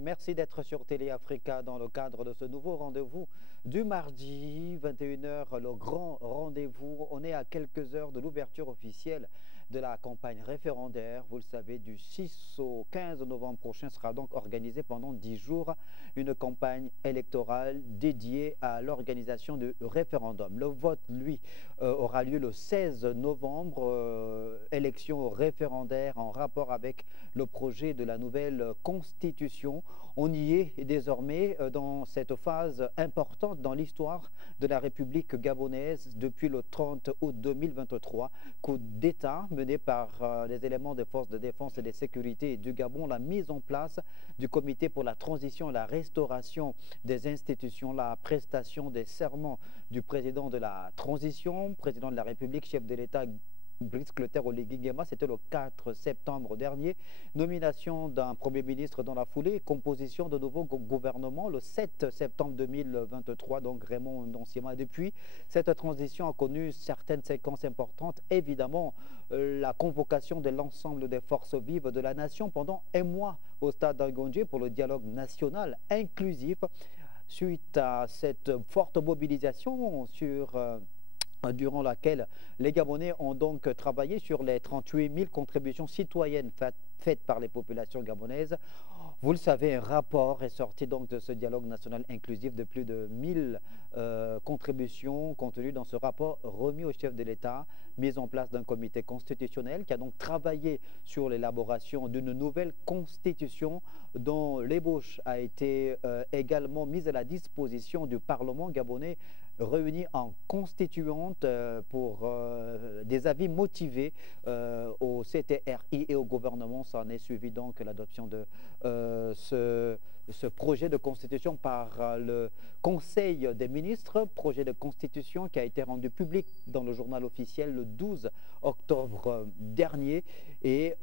Merci d'être sur Télé Africa dans le cadre de ce nouveau rendez-vous du mardi 21h, le grand rendez-vous. On est à quelques heures de l'ouverture officielle de la campagne référendaire. Vous le savez, du 6 au 15 novembre prochain sera donc organisée pendant 10 jours une campagne électorale dédiée à l'organisation du référendum. Le vote, lui, aura lieu le 16 novembre, élection référendaire en rapport avec le projet de la nouvelle constitution. On y est désormais dans cette phase importante dans l'histoire de la République gabonaise depuis le 30 août 2023. Coup d'État mené par les éléments des forces de défense et de sécurité du Gabon, la mise en place du comité pour la transition et la restauration des institutions, la prestation des serments du président de la transition, président de la République, chef de l'État, Brice Clotaire Oligui Nguema, c'était le 4 septembre dernier. Nomination d'un Premier ministre dans la foulée, composition de nouveau gouvernement le 7 septembre 2023, donc Raymond Ndontsima. Depuis, cette transition a connu certaines séquences importantes. Évidemment, la convocation de l'ensemble des forces vives de la nation pendant un mois au stade d'Angondje pour le dialogue national inclusif. Suite à cette forte mobilisation durant laquelle les Gabonais ont donc travaillé sur les 38 000 contributions citoyennes faites par les populations gabonaises. Vous le savez, un rapport est sorti donc de ce dialogue national inclusif de plus de 1000 contributions contenues dans ce rapport remis au chef de l'État, mise en place d'un comité constitutionnel qui a donc travaillé sur l'élaboration d'une nouvelle constitution dont l'ébauche a été également mise à la disposition du Parlement gabonais réunis en constituante pour des avis motivés au CTRI et au gouvernement. Ça en est suivi donc l'adoption de ce projet de constitution par le Conseil des ministres, projet de constitution qui a été rendu public dans le journal officiel le 12 octobre dernier. Et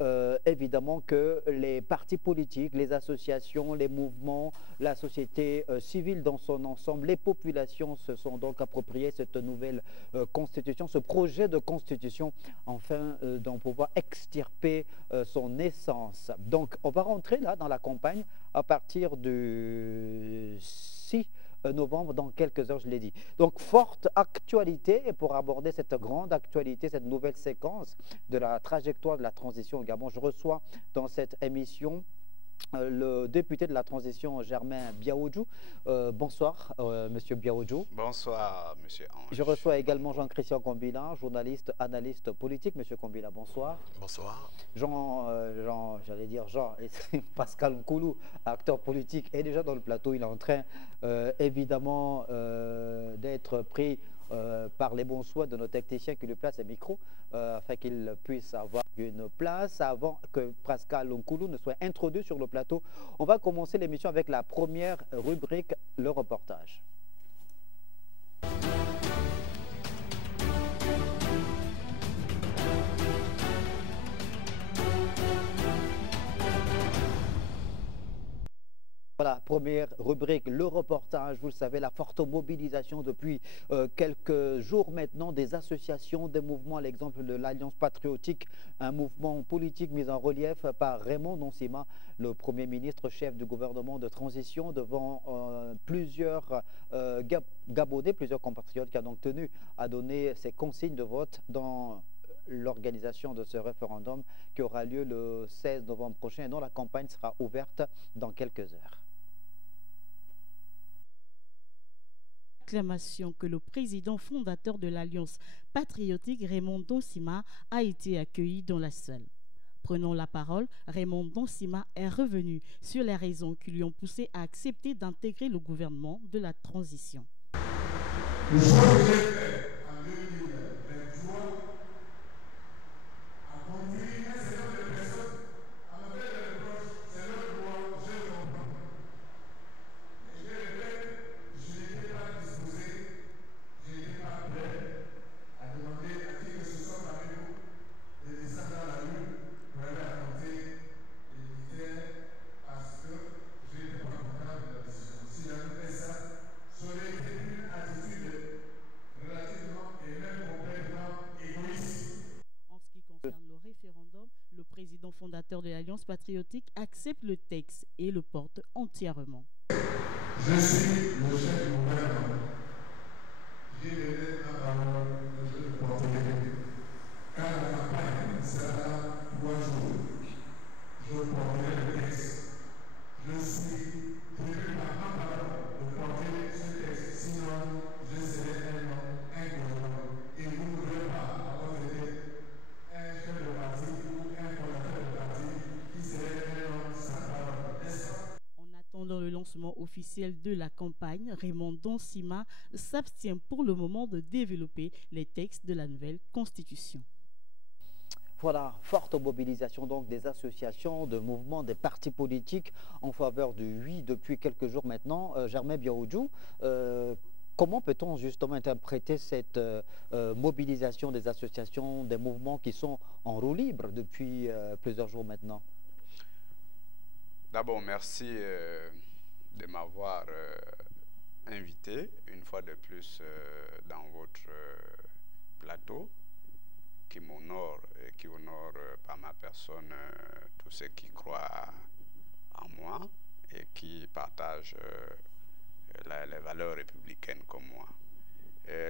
évidemment que les partis politiques, les associations, les mouvements, la société civile dans son ensemble, les populations se sont donc appropriées cette nouvelle constitution, ce projet de constitution, afin d'en pouvoir extirper son essence. Donc on va rentrer là dans la campagne à partir du 6 novembre, dans quelques heures, je l'ai dit. Donc, forte actualité, et pour aborder cette grande actualité, cette nouvelle séquence de la trajectoire de la transition au Gabon, je reçois dans cette émission le député de la transition, Germain Biaoudjou. Bonsoir, monsieur Biaoudjou. Bonsoir, monsieur Ange. Je reçois également Jean-Christian Combila, journaliste, analyste politique. Monsieur Combila, bonsoir. Bonsoir. J'allais dire Jean, Pascal Nkoulou, acteur politique, est déjà dans le plateau. Il est en train, évidemment, d'être pris par les bons soins de nos techniciens qui lui placent un micro afin qu'il puisse avoir une place. Avant que Pascal Nkoulou ne soit introduit sur le plateau, on va commencer l'émission avec la première rubrique, le reportage. Voilà, première rubrique, le reportage. Vous le savez, la forte mobilisation depuis quelques jours maintenant des associations, des mouvements, à l'exemple de l'Alliance patriotique, un mouvement politique mis en relief par Raymond Ndontsima, le Premier ministre, chef du gouvernement de transition, devant plusieurs Gabonais, plusieurs compatriotes, qui a donc tenu à donner ses consignes de vote dans l'organisation de ce référendum qui aura lieu le 16 novembre prochain et dont la campagne sera ouverte dans quelques heures. Acclamation que le président fondateur de l'Alliance patriotique, Raymond Ndontsima, a été accueilli dans la salle. Prenant la parole, Raymond Ndontsima est revenu sur les raisons qui lui ont poussé à accepter d'intégrer le gouvernement de la transition. Le choix que j'ai fait en 2023 a conduit un certain nombre de personnes à me faire des reproches. C'est leur droit, je le comprends. Mais je regrette, je n'étais pas disposé, je n'étais pas prêt à demander à qui que ce soit parmi nous de descendre dans la rue pour aller affronter les militaires parce que je n'étais pas content de la décision. Si j'avais fait ça, ça aurait été une attitude relative référendum, le président fondateur de l'Alliance patriotique accepte le texte et le porte entièrement. Je suis le chef du gouvernement. J'ai donné la parole de le porter. Quand la campagne sera 3 jours, je porterai le texte. Je suis tenu par ma parole de porter ce texte, sinon je serai un homme incohérent. Et vous ne voudrez pas avoir été un chef de parti ou un fondateur de parti qui serait un homme sans parole, n'est-ce pas? En attendant le lancement officiel de la campagne, Raymond Donsima s'abstient pour le moment de développer les textes de la nouvelle constitution. Voilà, forte mobilisation donc des associations, de mouvements, des partis politiques en faveur du oui depuis quelques jours maintenant. Germain Biaoudjou, comment peut-on justement interpréter cette mobilisation des associations, des mouvements qui sont en roue libre depuis plusieurs jours maintenant? D'abord, merci de m'avoir invité une fois de plus dans votre plateau qui m'honore et qui honore par ma personne tous ceux qui croient en moi et qui partagent les valeurs républicaines comme moi.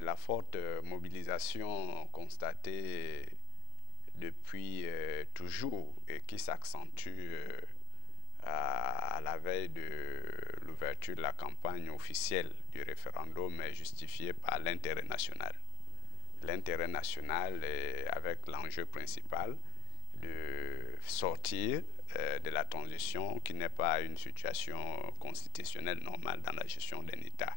La forte mobilisation constatée depuis toujours et qui s'accentue à la veille de l'ouverture de la campagne officielle du référendum est justifiée par l'intérêt national. L'intérêt national est avec l'enjeu principal de sortir de la transition qui n'est pas une situation constitutionnelle normale dans la gestion d'un État.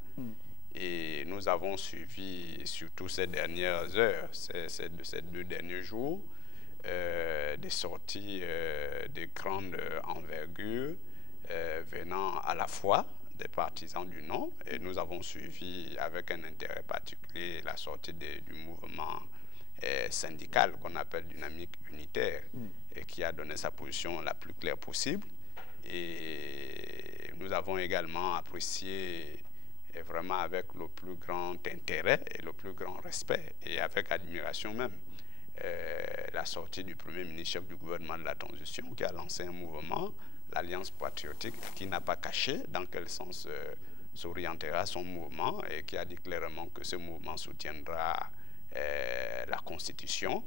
Et nous avons suivi, surtout ces dernières heures, ces 2 derniers jours, des sorties de grande envergure venant à la fois des partisans du non, et nous avons suivi avec un intérêt particulier la sortie du mouvement syndical qu'on appelle Dynamique Unitaire, et qui a donné sa position la plus claire possible. Et nous avons également apprécié vraiment avec le plus grand intérêt et le plus grand respect, et avec admiration même, la sortie du Premier ministre chef du gouvernement de la transition qui a lancé un mouvement, l'Alliance patriotique, qui n'a pas caché dans quel sens s'orientera son mouvement et qui a dit clairement que ce mouvement soutiendra la Constitution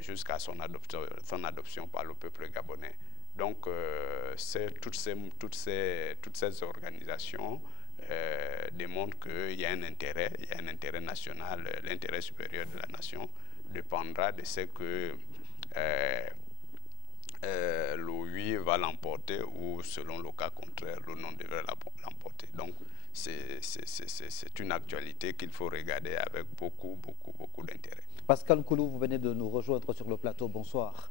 jusqu'à son adoption par le peuple gabonais. Donc, toutes ces organisations démontrent qu'il y a un intérêt national, l'intérêt supérieur de la nation dépendra de ce que le oui va l'emporter ou, selon le cas contraire, le non devrait l'emporter. Donc, c'est une actualité qu'il faut regarder avec beaucoup d'intérêt. Pascal Koulou, vous venez de nous rejoindre sur le plateau. Bonsoir.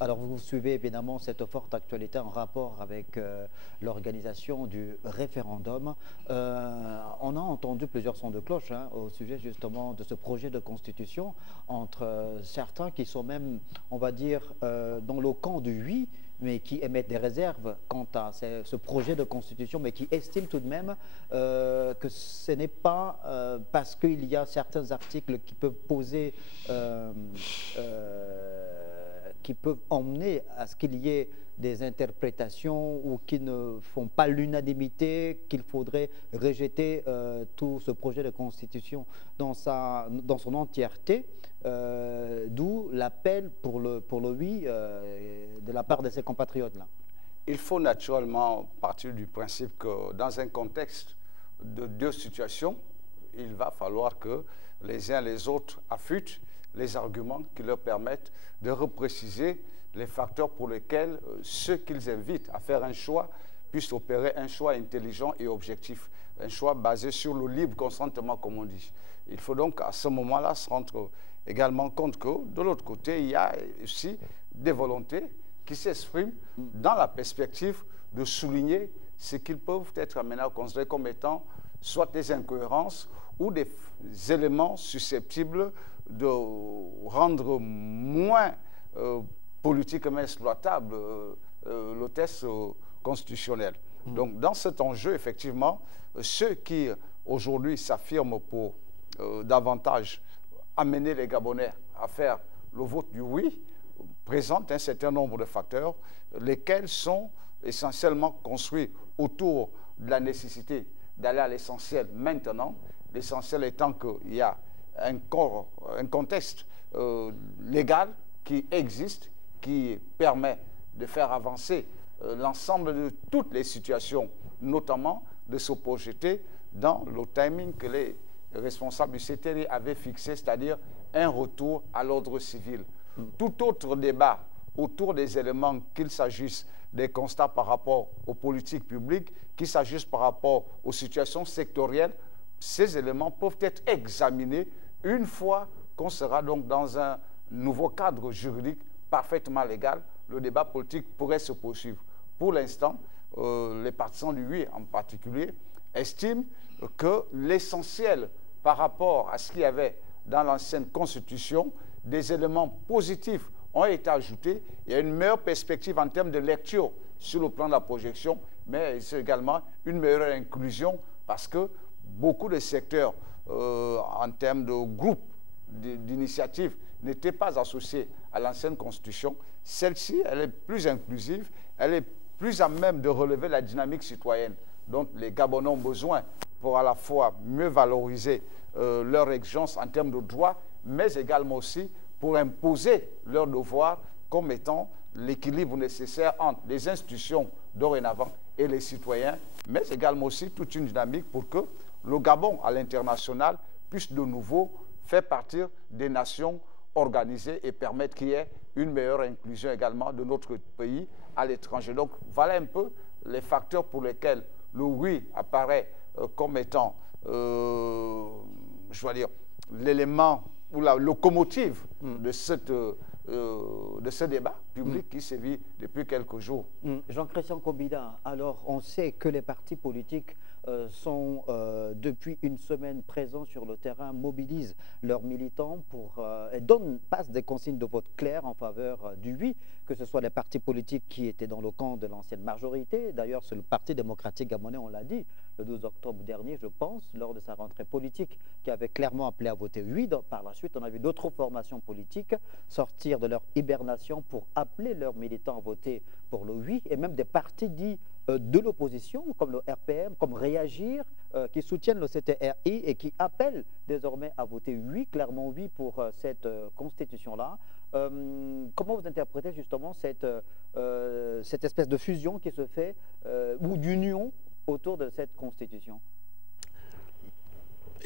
Alors, vous suivez évidemment cette forte actualité en rapport avec l'organisation du référendum. On a entendu plusieurs sons de cloche au sujet justement de ce projet de constitution entre certains qui sont même, on va dire, dans le camp du oui, mais qui émettent des réserves quant à ce projet de constitution, mais qui estiment tout de même que ce n'est pas parce qu'il y a certains articles qui peuvent poser... qui peuvent emmener à ce qu'il y ait des interprétations ou qui ne font pas l'unanimité, qu'il faudrait rejeter tout ce projet de constitution dans son entièreté, d'où l'appel pour le oui de la part de ses compatriotes-là. Il faut naturellement partir du principe que dans un contexte de 2 situations, il va falloir que les uns et les autres affûtent les arguments qui leur permettent de repréciser les facteurs pour lesquels ceux qu'ils invitent à faire un choix puissent opérer un choix intelligent et objectif, un choix basé sur le libre consentement, comme on dit. Il faut donc à ce moment-là se rendre également compte que de l'autre côté, il y a aussi des volontés qui s'expriment dans la perspective de souligner ce qu'ils peuvent être amenés à considérer comme étant soit des incohérences ou des éléments susceptibles de rendre moins politiquement exploitable le test constitutionnel. Donc, dans cet enjeu, effectivement, ceux qui aujourd'hui s'affirment pour davantage amener les Gabonais à faire le vote du oui présente un certain nombre de facteurs, lesquels sont essentiellement construits autour de la nécessité d'aller à l'essentiel maintenant, l'essentiel étant qu'il y a un contexte légal qui existe, qui permet de faire avancer l'ensemble de toutes les situations, notamment de se projeter dans le timing que les responsables du CTRI avaient fixé, c'est-à-dire un retour à l'ordre civil. Tout autre débat autour des éléments, qu'il s'agisse des constats par rapport aux politiques publiques, qu'il s'agisse par rapport aux situations sectorielles, ces éléments peuvent être examinés une fois qu'on sera donc dans un nouveau cadre juridique parfaitement légal. Le débat politique pourrait se poursuivre. Pour l'instant, les partisans du oui en particulier estiment que l'essentiel par rapport à ce qu'il y avait dans l'ancienne Constitution, des éléments positifs ont été ajoutés. Il y a une meilleure perspective en termes de lecture sur le plan de la projection, mais c'est également une meilleure inclusion parce que beaucoup de secteurs en termes de groupes d'initiatives n'étaient pas associés à l'ancienne Constitution. Celle-ci, elle est plus inclusive, elle est plus à même de relever la dynamique citoyenne dont les Gabonais ont besoin pour à la fois mieux valoriser leurs exigences en termes de droits, mais également aussi pour imposer leurs devoirs comme étant l'équilibre nécessaire entre les institutions dorénavant et les citoyens, mais également aussi toute une dynamique pour que le Gabon à l'international puisse de nouveau faire partir des nations organisées et permettre qu'il y ait une meilleure inclusion également de notre pays à l'étranger. Donc voilà un peu les facteurs pour lesquels le oui apparaît comme étant, je dois dire, l'élément ou la locomotive de ce débat public qui sévit depuis quelques jours. Jean-Christian Kobida, alors on sait que les partis politiques sont depuis une semaine présents sur le terrain, mobilisent leurs militants et passent des consignes de vote claires en faveur du oui, que ce soit les partis politiques qui étaient dans le camp de l'ancienne majorité. D'ailleurs, c'est le Parti démocratique gabonais, on l'a dit, le 12 octobre dernier, je pense, lors de sa rentrée politique, qui avait clairement appelé à voter oui. Par la suite, on a vu d'autres formations politiques sortir de leur hibernation pour appeler leurs militants à voter pour le oui, et même des partis dits de l'opposition, comme le RPM, comme Réagir, qui soutiennent le CTRI et qui appellent désormais à voter oui, clairement oui, pour cette constitution-là. Comment vous interprétez justement cette espèce de fusion qui se fait, ou d'union autour de cette constitution?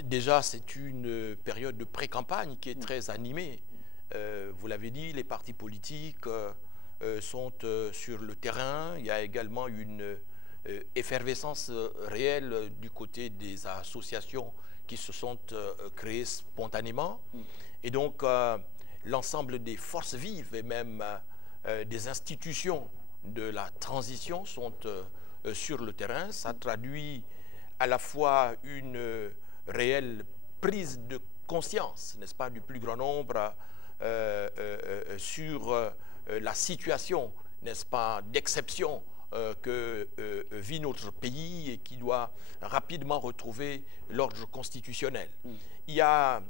Déjà, c'est une période de pré-campagne qui est très animée. Vous l'avez dit, les partis politiques sont sur le terrain. Il y a également une effervescence réelle du côté des associations qui se sont créées spontanément. Et donc, l'ensemble des forces vives et même des institutions de la transition sont sur le terrain. Ça traduit à la fois une réelle prise de conscience, n'est-ce pas, du plus grand nombre sur la situation, n'est-ce pas, d'exception que vit notre pays et qui doit rapidement retrouver l'ordre constitutionnel. Il y a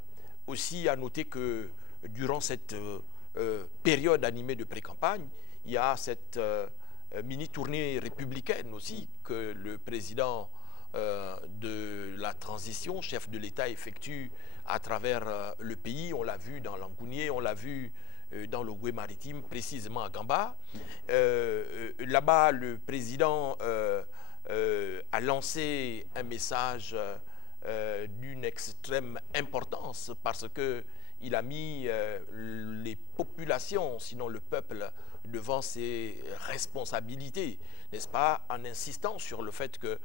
aussi à noter que durant cette période animée de pré-campagne, il y a cette mini-tournée républicaine aussi que le président de la transition, chef de l'État, effectue à travers le pays. On l'a vu dans l'Angounié, on l'a vu dans le Goué maritime, précisément à Gamba. Là-bas, le président a lancé un message d'une extrême importance parce qu'il a mis les populations, sinon le peuple, devant ses responsabilités, n'est-ce pas, en insistant sur le fait que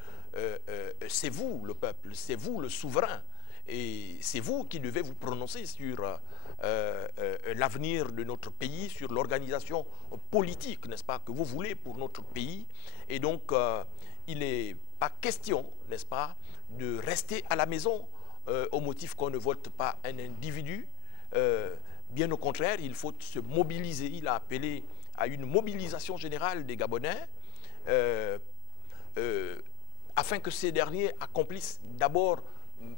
c'est vous le peuple, c'est vous le souverain, et c'est vous qui devez vous prononcer sur l'avenir de notre pays, sur l'organisation politique, n'est-ce pas, que vous voulez pour notre pays. Et donc, il n'est pas question, n'est-ce pas, de rester à la maison au motif qu'on ne vote pas un individu. Bien au contraire, il faut se mobiliser. Il a appelé à une mobilisation générale des Gabonais afin que ces derniers accomplissent d'abord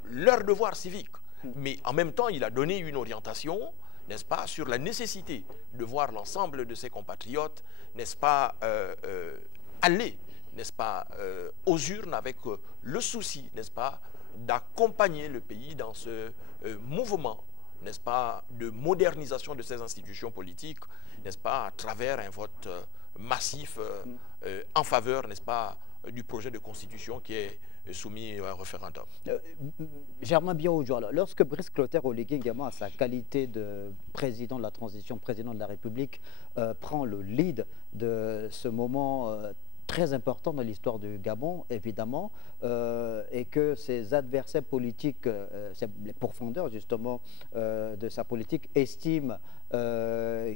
leur devoir civique. Mais en même temps, il a donné une orientation n'est-ce pas, sur la nécessité de voir l'ensemble de ses compatriotes, n'est-ce pas, aller, n'est-ce pas, aux urnes avec le souci, n'est-ce pas, d'accompagner le pays dans ce mouvement, n'est-ce pas, de modernisation de ses institutions politiques, n'est-ce pas, à travers un vote massif en faveur, n'est-ce pas, du projet de constitution qui est soumis à un référendum. Germain Biaoudjou, lorsque Brice Clotaire Oligui, également à sa qualité de président de la transition, président de la République, prend le lead de ce moment très important dans l'histoire du Gabon, évidemment, et que ses adversaires politiques, les pourfendeurs justement de sa politique, estiment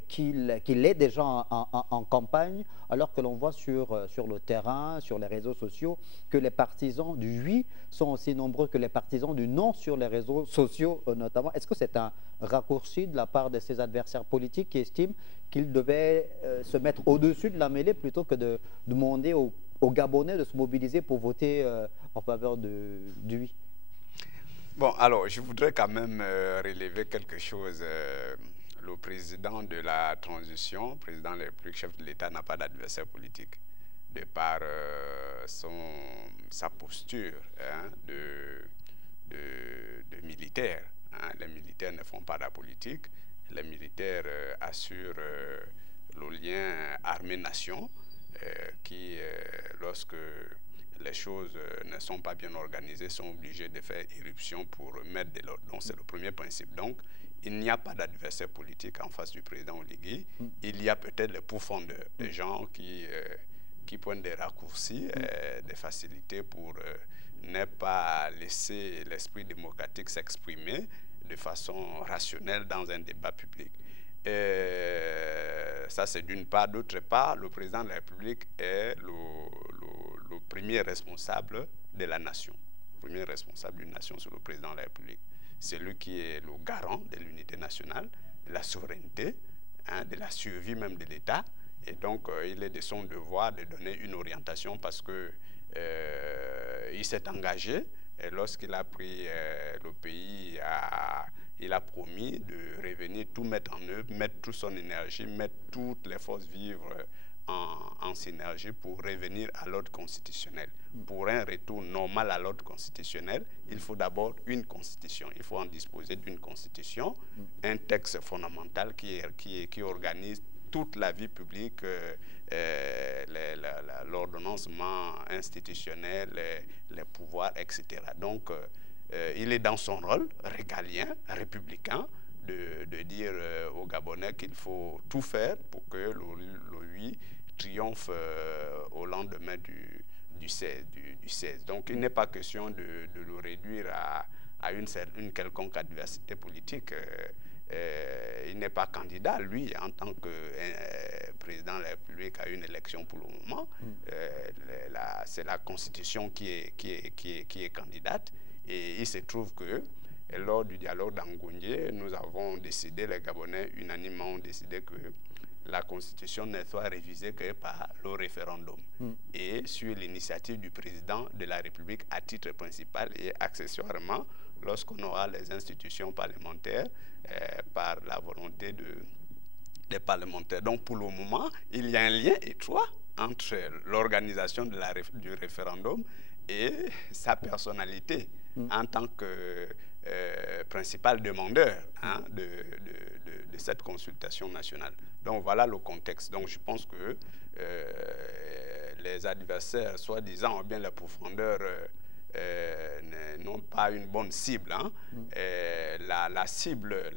qu'il est déjà en campagne, alors que l'on voit sur le terrain, sur les réseaux sociaux, que les partisans du oui sont aussi nombreux que les partisans du non sur les réseaux sociaux notamment. Est-ce que c'est un raccourci de la part de ses adversaires politiques qui estiment qu'ils devaient se mettre au-dessus de la mêlée plutôt que de demander aux Gabonais de se mobiliser pour voter en faveur du oui? Bon, alors, je voudrais quand même relever quelque chose. Le président de la transition, président de la République, chef de l'État, n'a pas d'adversaire politique, de par sa posture de militaire. Les militaires ne font pas de la politique. Les militaires assurent le lien armée-nation qui, lorsque les choses ne sont pas bien organisées, sont obligés de faire irruption pour mettre de l'ordre. Donc, c'est le premier principe. Donc, il n'y a pas d'adversaire politique en face du président Oligui. Il y a peut-être les pourfendeurs, des gens qui prennent des raccourcis, des facilités pour ne pas laisser l'esprit démocratique s'exprimer de façon rationnelle dans un débat public. Ça, c'est d'une part. D'autre part, le président de la République est le premier responsable de la nation. Le premier responsable d'une nation, c'est le président de la République. C'est lui qui est le garant de l'unité nationale, de la souveraineté, de la survie même de l'État. Et donc, il est de son devoir de donner une orientation parce que il s'est engagé. Et lorsqu'il a pris le pays, il a promis de revenir, tout mettre en œuvre, mettre toute son énergie, mettre toutes les forces vives en synergie pour revenir à l'ordre constitutionnel. Pour un retour normal à l'ordre constitutionnel, il faut d'abord une constitution. Il faut en disposer d'une constitution, un texte fondamental qui organise toute la vie publique, l'ordonnancement institutionnel, les pouvoirs, etc. Donc, il est dans son rôle régalien, républicain, de dire aux Gabonais qu'il faut tout faire pour que le oui triomphe au lendemain du 16. Donc, il n'est pas question de le réduire à une quelconque adversité politique. Il n'est pas candidat, lui, en tant que président de la République à une élection pour le moment. C'est la Constitution qui est candidate. Et il se trouve que lors du dialogue d'Angounié, nous avons décidé, les Gabonais unanimement ont décidé que la Constitution ne soit révisée que par le référendum et sur l'initiative du président de la République à titre principal et accessoirement lorsqu'on aura les institutions parlementaires par la volonté des parlementaires. Donc pour le moment, il y a un lien étroit entre l'organisation du référendum et sa personnalité en tant que principal demandeur de cette consultation nationale. Donc voilà le contexte. Donc je pense que les adversaires, soi-disant, ou bien les pourfendeurs, n'ont pas une bonne cible. La cible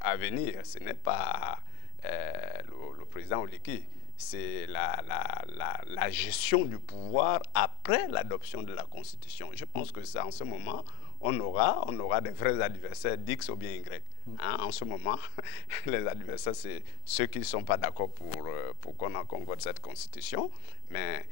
à venir, ce n'est pas le président Oligui, c'est la gestion du pouvoir après l'adoption de la Constitution. Je pense que ça, en ce moment, on aura des vrais adversaires d'X ou bien Y. En ce moment, les adversaires, c'est ceux qui ne sont pas d'accord pour qu'on vote cette Constitution. Mais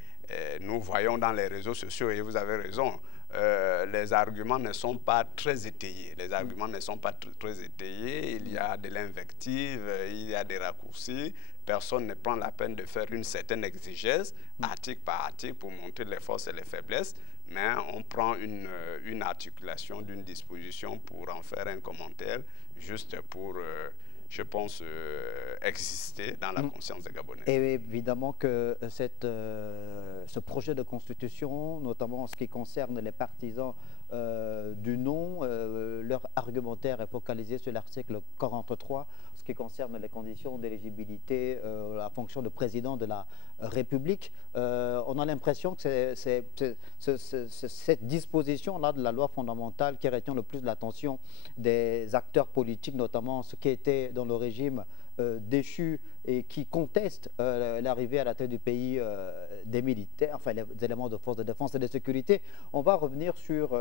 nous voyons dans les réseaux sociaux, et vous avez raison, les arguments ne sont pas très étayés. Les arguments ne sont pas très étayés. Il y a de l'invective, il y a des raccourcis. Personne ne prend la peine de faire une certaine exégèse, article par article, pour montrer les forces et les faiblesses. Mais on prend une articulation d'une disposition pour en faire un commentaire juste pour, je pense, exister dans la conscience des Gabonais. Et évidemment que ce projet de constitution, notamment en ce qui concerne les partisans du non, leur argumentaire est focalisé sur l'article 43, ce qui concerne les conditions d'éligibilité à la fonction de président de la République. On a l'impression que c'est cette disposition-là de la loi fondamentale qui retient le plus l'attention des acteurs politiques, notamment ceux qui étaient dans le régime déchu et qui contestent l'arrivée à la tête du pays des militaires, enfin les éléments de force de défense et de sécurité. On va revenir sur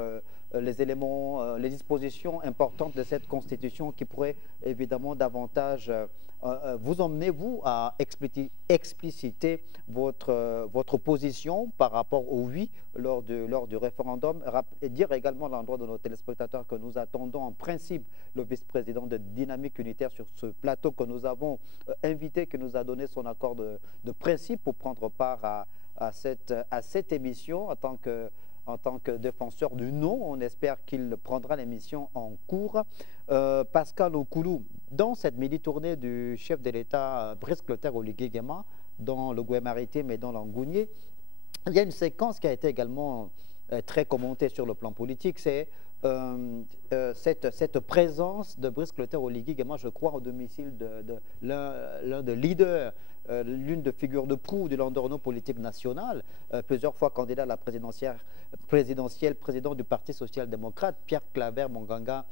les éléments, les dispositions importantes de cette constitution qui pourraient évidemment davantage vous emmener, vous, à expliciter votre position par rapport au oui lors du référendum, et dire également à l'endroit de nos téléspectateurs que nous attendons en principe le vice-président de Dynamique Unitaire sur ce plateau que nous avons invité, qui nous a donné son accord de principe pour prendre part à cette émission en tant que défenseur du non. On espère qu'il prendra l'émission en cours. Pascal Okoulou, dans cette mini-tournée du chef de l'État Brice Clotaire Oligui Nguema, dans le Goué maritime et dans l'Angounié, il y a une séquence qui a été également très commentée sur le plan politique, c'est cette présence de Brice Clotaire Oligui Nguema, je crois, au domicile de l'un des leaders, l'une des figures de proue du landerneau politique national, plusieurs fois candidat à la présidentielle, président du Parti social-démocrate, Pierre Claver Monganga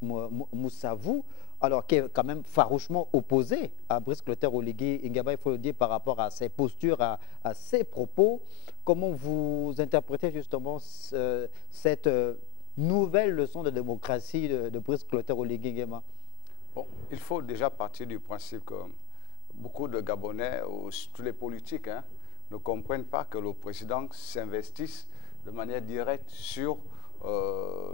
Moussavou, alors qui est quand même farouchement opposé à Brice Clotaire Oligui Nguema, il faut le dire, par rapport à ses postures, à ses propos. Comment vous interprétez justement cette nouvelle leçon de démocratie de Brice Clotaire Oligui Nguema? Bon, il faut déjà partir du principe que beaucoup de Gabonais, tous les politiques, ne comprennent pas que le président s'investisse de manière directe sur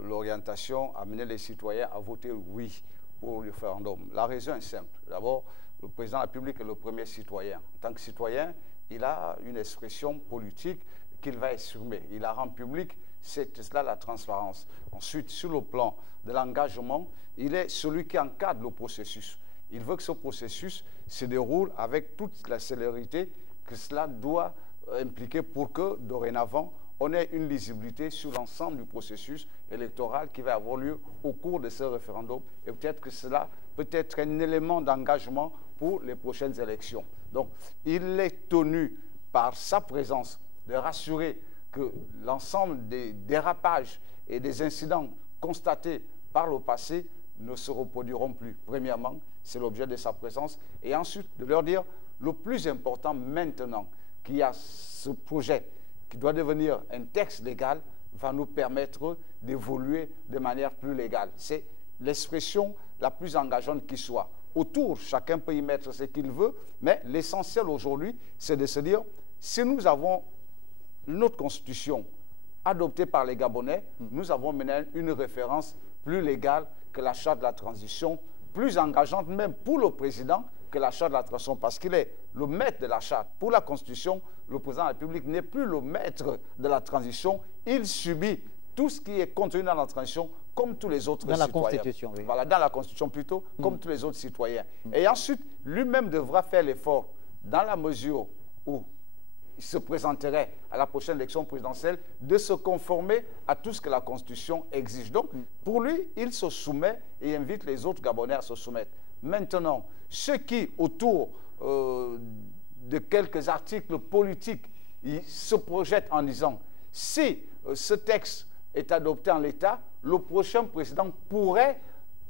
l'orientation, amener les citoyens à voter oui pour le référendum. La raison est simple. D'abord, le président de la République est le premier citoyen. En tant que citoyen, il a une expression politique qu'il va exprimer. Il la rend publique, c'est cela la transparence. Ensuite, sur le plan de l'engagement, il est celui qui encadre le processus. Il veut que ce processus se déroule avec toute la célérité que cela doit impliquer pour que, dorénavant, on ait une lisibilité sur l'ensemble du processus électoral qui va avoir lieu au cours de ce référendum. Et peut-être que cela peut être un élément d'engagement pour les prochaines élections. Donc, il est tenu par sa présence de rassurer que l'ensemble des dérapages et des incidents constatés par le passé ne se reproduiront plus. Premièrement, c'est l'objet de sa présence. Et ensuite, de leur dire, le plus important maintenant qu'il y a ce projet qui doit devenir un texte légal, va nous permettre d'évoluer de manière plus légale. C'est l'expression la plus engageante qui soit. Autour, chacun peut y mettre ce qu'il veut, mais l'essentiel aujourd'hui, c'est de se dire, si nous avons notre constitution adoptée par les Gabonais, nous avons maintenant une référence plus légale que la charte de la transition, plus engageante même pour le président que la charte de la transition, parce qu'il est le maître de la charte. Pour la Constitution, le président de la République n'est plus le maître de la transition, il subit tout ce qui est contenu dans la transition comme tous les autres citoyens. Dans la Constitution, oui. Voilà, dans la Constitution plutôt, comme tous les autres citoyens. Et ensuite, lui-même devra faire l'effort, dans la mesure où il se présenterait à la prochaine élection présidentielle, de se conformer à tout ce que la Constitution exige. Donc, pour lui, il se soumet et invite les autres Gabonais à se soumettre. Maintenant, ceux qui, autour de quelques articles politiques, ils se projettent en disant, si ce texte est adopté en l'état, le prochain président pourrait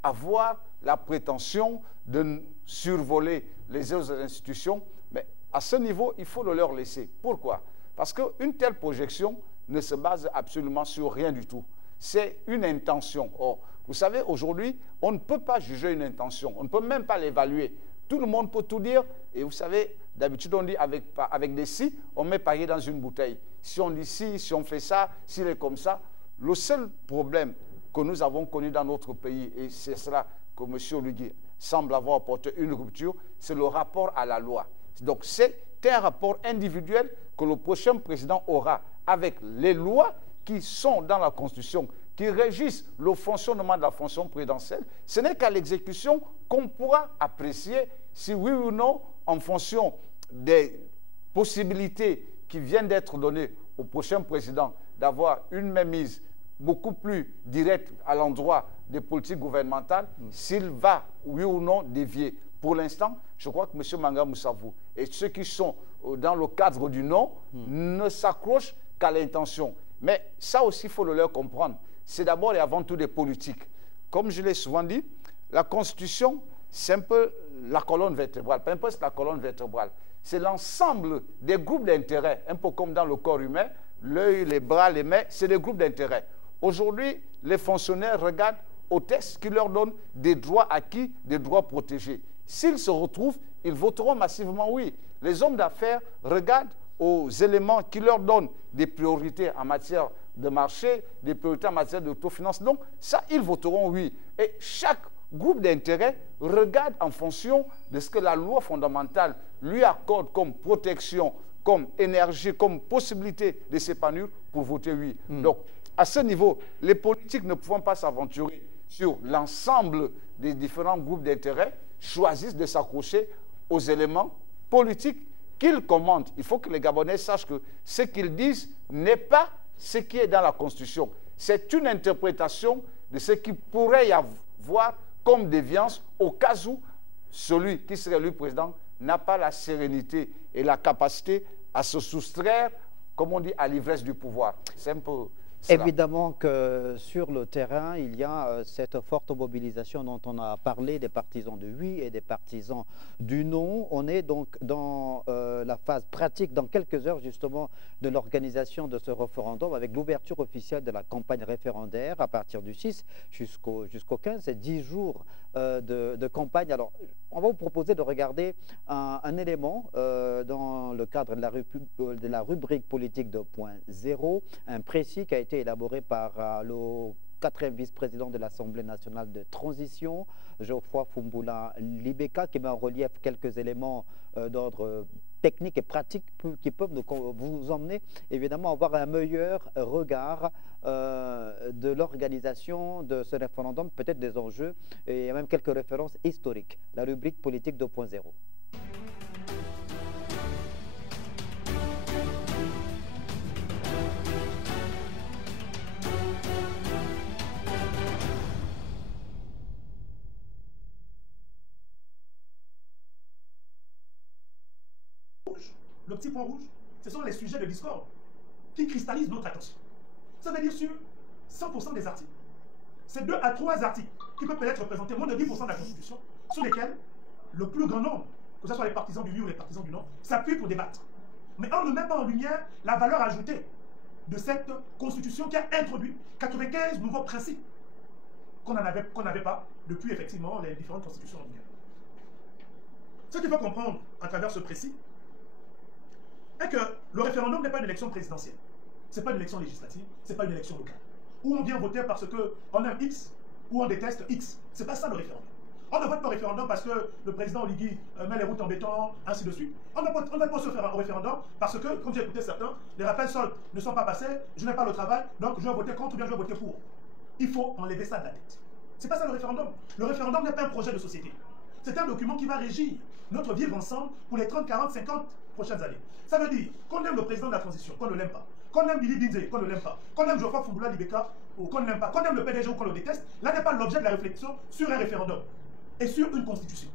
avoir la prétention de survoler les autres institutions, mais à ce niveau, il faut le leur laisser. Pourquoi? Parce qu'une telle projection ne se base absolument sur rien du tout. C'est une intention. Or, vous savez, aujourd'hui, on ne peut pas juger une intention. On ne peut même pas l'évaluer. Tout le monde peut tout dire. Et vous savez, d'habitude, on dit avec des si, on met pareil dans une bouteille. Si on dit si, si on fait ça, s'il est comme ça. Le seul problème que nous avons connu dans notre pays, et c'est cela que M. Oligui semble avoir apporté une rupture, c'est le rapport à la loi. Donc, c'est un rapport individuel que le prochain président aura avec les lois qui sont dans la Constitution, qui régissent le fonctionnement de la fonction présidentielle, ce n'est qu'à l'exécution qu'on pourra apprécier si oui ou non, en fonction des possibilités qui viennent d'être données au prochain président, d'avoir une mainmise beaucoup plus directe à l'endroit des politiques gouvernementales, s'il va, oui ou non, dévier. Pour l'instant, je crois que M. Manga Moussavou et ceux qui sont dans le cadre du non ne s'accrochent qu'à l'intention. Mais ça aussi, il faut le leur comprendre. C'est d'abord et avant tout des politiques. Comme je l'ai souvent dit, la Constitution, c'est un peu la colonne vertébrale. Peu importe la colonne vertébrale. C'est l'ensemble des groupes d'intérêts, un peu comme dans le corps humain, l'œil, les bras, les mains, c'est des groupes d'intérêts. Aujourd'hui, les fonctionnaires regardent aux textes qui leur donnent des droits acquis, des droits protégés. S'ils se retrouvent, ils voteront massivement oui. Les hommes d'affaires regardent aux éléments qui leur donnent des priorités en matière de marché, des priorités en matière d'autofinance. Donc, ça, ils voteront oui. Et chaque groupe d'intérêt regarde en fonction de ce que la loi fondamentale lui accorde comme protection, comme énergie, comme possibilité de s'épanouir pour voter oui. Donc, à ce niveau, les politiques ne pouvant pas s'aventurer sur l'ensemble des différents groupes d'intérêt, choisissent de s'accrocher aux éléments politiques qu'ils commandent. Il faut que les Gabonais sachent que ce qu'ils disent n'est pas ce qui est dans la Constitution. C'est une interprétation de ce qui pourrait y avoir comme déviance au cas où celui qui serait élu président n'a pas la sérénité et la capacité à se soustraire, comme on dit, à l'ivresse du pouvoir. C'est un peu cela. Évidemment que sur le terrain, il y a cette forte mobilisation dont on a parlé, des partisans de oui et des partisans du non. On est donc dans la phase pratique, dans quelques heures justement, de l'organisation de ce référendum avec l'ouverture officielle de la campagne référendaire à partir du 6 jusqu'au 15. C'est 10 jours de campagne. Alors, on va vous proposer de regarder un élément dans le cadre de la rubrique politique 2.0, un précis qui a été élaboré par le 4e vice-président de l'Assemblée nationale de transition, Geoffroy Fumbula Libeka, qui met en relief quelques éléments d'ordre technique et pratique qui peuvent vous emmener évidemment à avoir un meilleur regard de l'organisation de ce référendum, peut-être des enjeux et même quelques références historiques. La rubrique politique 2.0. Le petit point rouge, ce sont les sujets de discorde qui cristallisent notre attention. Ça veut dire sur 100% des articles. C'est 2 à 3 articles qui peuvent peut-être représenter moins de 10% de la Constitution, sur lesquels le plus grand nombre, que ce soit les partisans du oui ou les partisans du non, s'appuient pour débattre. Mais on ne met pas en lumière la valeur ajoutée de cette Constitution qui a introduit 95 nouveaux principes qu'on n'avait pas depuis effectivement les différentes constitutions en vigueur. Ce qu'il faut comprendre à travers ce précis, est que le référendum n'est pas une élection présidentielle. Ce n'est pas une élection législative, ce n'est pas une élection locale. Où on vient voter parce qu'on aime X ou on déteste X. Ce n'est pas ça le référendum. On ne vote pas au référendum parce que le président Oligui met les routes en béton, ainsi de suite. On ne vote pas au référendum parce que, comme j'ai écouté certains, les rappels soldes ne sont pas passés, je n'ai pas le travail, donc je vais voter contre ou bien je vais voter pour. Il faut enlever ça de la tête. Ce n'est pas ça le référendum. Le référendum n'est pas un projet de société. C'est un document qui va régir notre vivre ensemble pour les 30, 40, 50 prochaines années. Ça veut dire qu'on aime le président de la transition, qu'on ne l'aime pas. Qu'on aime Billy Binze, qu'on ne l'aime pas. Qu'on aime Geoffroy Fumbula Libeka, ou qu'on ne l'aime pas. Qu'on aime le PDG ou qu'on le déteste. Là n'est pas l'objet de la réflexion sur un référendum et sur une constitution.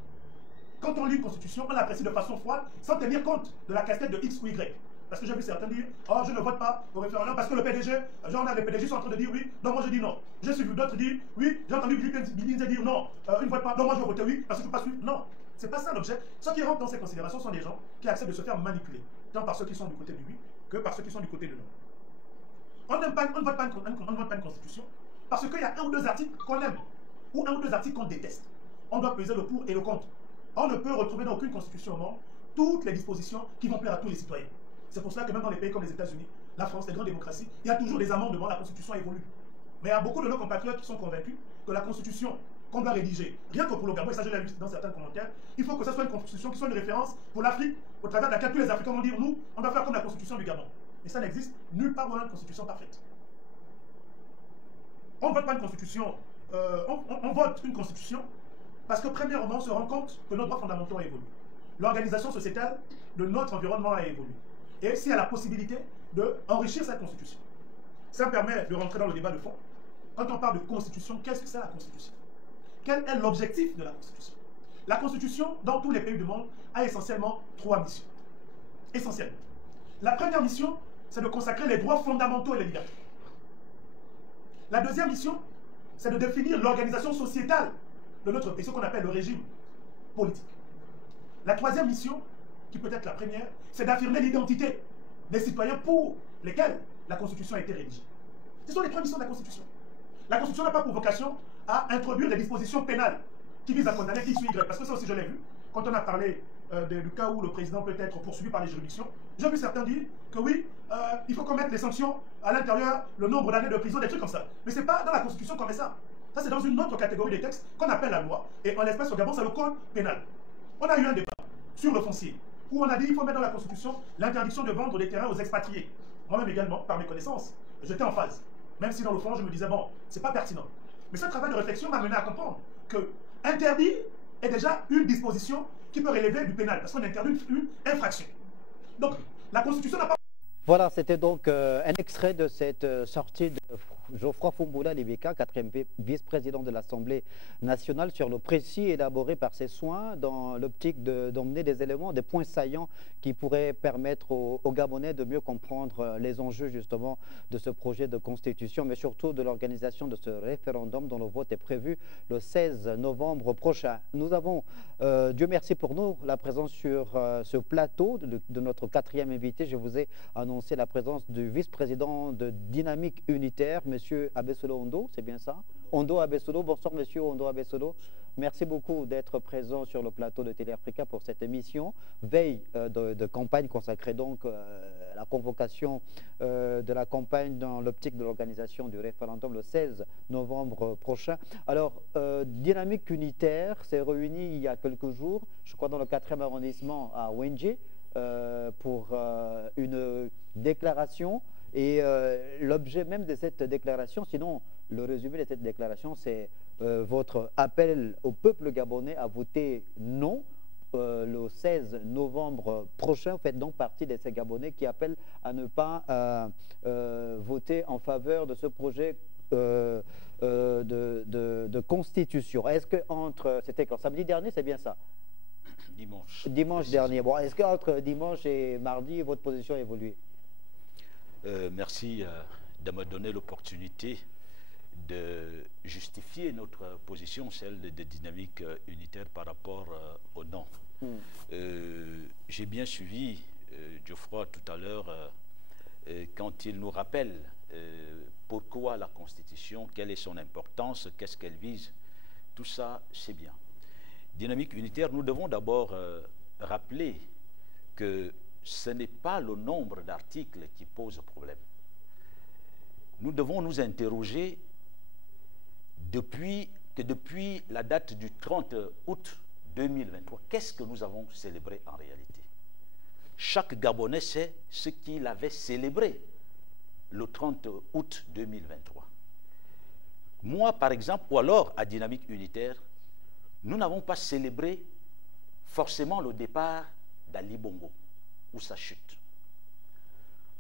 Quand on lit une constitution, on l'apprécie de façon froide, sans tenir compte de la casquette de X ou Y. Parce que j'ai vu certains dire, oh je ne vote pas au référendum parce que le PDG, genre les PDG sont en train de dire oui, donc moi je dis non. J'ai suivi d'autres dire oui, j'ai entendu Billy Binze dire non, il ne vote pas, donc moi je vais voter oui, parce que je ne peux pas suivre. Non, c'est pas ça l'objet. Ceux qui rentrent dans ces considérations sont des gens qui acceptent de se faire manipuler, tant par ceux qui sont du côté du oui que par ceux qui sont du côté du non. On ne vote pas une constitution parce qu'il y a 1 ou 2 articles qu'on aime ou 1 ou 2 articles qu'on déteste. On doit peser le pour et le contre. On ne peut retrouver dans aucune constitution au monde toutes les dispositions qui vont plaire à tous les citoyens. C'est pour cela que même dans les pays comme les États-Unis, la France, les grandes démocraties, il y a toujours des amendements, la Constitution évolue. Mais il y a beaucoup de nos compatriotes qui sont convaincus que la Constitution qu'on doit rédiger, rien que pour le Gabon, et ça je l'ai lu dans certains commentaires, il faut que ce soit une Constitution qui soit une référence pour l'Afrique, au travers de laquelle tous les Africains vont dire nous, on doit faire comme la Constitution du Gabon. Et ça n'existe nulle part dans une Constitution parfaite. on ne vote pas une constitution, on vote une constitution parce que premièrement, on se rend compte que nos droits fondamentaux ont évolué. L'organisation sociétale de notre environnement a évolué. Et s'il y a la possibilité d'enrichir cette constitution. Ça me permet de rentrer dans le débat de fond. Quand on parle de constitution, qu'est-ce que c'est la constitution? Quel est l'objectif de la constitution? La constitution, dans tous les pays du monde, a essentiellement 3 missions. Essentiellement. La première mission, c'est de consacrer les droits fondamentaux et les libertés. La deuxième mission, c'est de définir l'organisation sociétale de notre pays, ce qu'on appelle le régime politique. La troisième mission, qui peut être la première, c'est d'affirmer l'identité des citoyens pour lesquels la Constitution a été rédigée. Ce sont les 3 missions de la Constitution. La Constitution n'a pas pour vocation à introduire des dispositions pénales qui visent à condamner X ou Y. Parce que ça aussi, je l'ai vu. Quand on a parlé du cas où le président peut être poursuivi par les juridictions, j'ai vu certains dire que oui, il faut qu'on mette les sanctions à l'intérieur, le nombre d'années de prison, des trucs comme ça. Mais ce n'est pas dans la Constitution qu'on met ça. Ça, c'est dans une autre catégorie des textes qu'on appelle la loi. Et en l'espèce, au Gabon, c'est le code pénal. On a eu un débat sur le foncier, où on a dit qu'il faut mettre dans la Constitution l'interdiction de vendre des terrains aux expatriés. Moi-même également, par mes connaissances, j'étais en phase. Même si dans le fond, je me disais, bon, c'est pas pertinent. Mais ce travail de réflexion m'a mené à comprendre que interdit est déjà une disposition qui peut relever du pénal, parce qu'on interdit une infraction. Donc, la Constitution n'a pas... Voilà, c'était donc un extrait de cette sortie de Geoffroy Fumboula Libeka, 4e vice-président de l'Assemblée nationale, sur le précis élaboré par ses soins dans l'optique d'emmener des éléments, des points saillants qui pourraient permettre aux Gabonais de mieux comprendre les enjeux justement de ce projet de constitution, mais surtout de l'organisation de ce référendum dont le vote est prévu le 16 novembre prochain. Nous avons, Dieu merci pour nous, la présence sur ce plateau de notre 4e invité. Je vous ai annoncé la présence du vice-président de Dynamique Unitaire, Monsieur Abesolo Ondo, c'est bien ça? Ondo Abesolo, bonsoir Monsieur Ondo Abesolo. Merci beaucoup d'être présent sur le plateau de Télé Africa pour cette émission. Veille de campagne consacrée donc à la convocation de la campagne dans l'optique de l'organisation du référendum le 16 novembre prochain. Alors, Dynamique Unitaire s'est réunie il y a quelques jours, je crois dans le 4e arrondissement à Wenji, pour une déclaration. Et l'objet même de cette déclaration, sinon le résumé de cette déclaration, c'est votre appel au peuple gabonais à voter non le 16 novembre prochain. Vous faites donc partie de ces Gabonais qui appellent à ne pas voter en faveur de ce projet de constitution. Est-ce que c'était quand samedi dernier, c'est bien ça? Dimanche dernier. Bon, est-ce qu'entre dimanche et mardi, votre position a évolué? Merci de me donner l'opportunité de justifier notre position, celle de Dynamique Unitaire par rapport au non. J'ai bien suivi Geoffroy tout à l'heure quand il nous rappelle pourquoi la Constitution, quelle est son importance, qu'est-ce qu'elle vise. Tout ça, c'est bien. Dynamique Unitaire, nous devons d'abord rappeler que ce n'est pas le nombre d'articles qui pose problème. Nous devons nous interroger depuis la date du 30 août 2023, qu'est-ce que nous avons célébré en réalité? Chaque Gabonais sait ce qu'il avait célébré le 30 août 2023. Moi, par exemple, ou alors à Dynamique Unitaire, nous n'avons pas célébré forcément le départ d'Ali Bongo ou sa chute.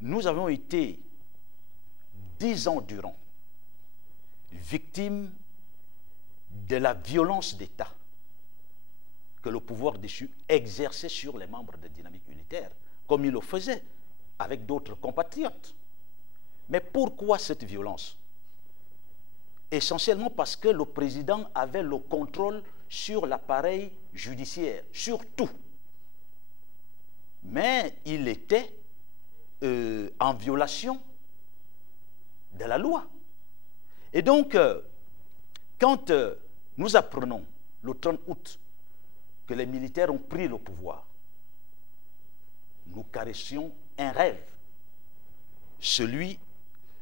Nous avons été 10 ans durant victimes de la violence d'État que le pouvoir déchu exerçait sur les membres de Dynamique Unitaire, comme il le faisait avec d'autres compatriotes. Mais pourquoi cette violence? Essentiellement parce que le président avait le contrôle sur l'appareil judiciaire, sur tout. Mais il était en violation de la loi. Et donc, quand nous apprenons le 30 août que les militaires ont pris le pouvoir, nous caressions un rêve, celui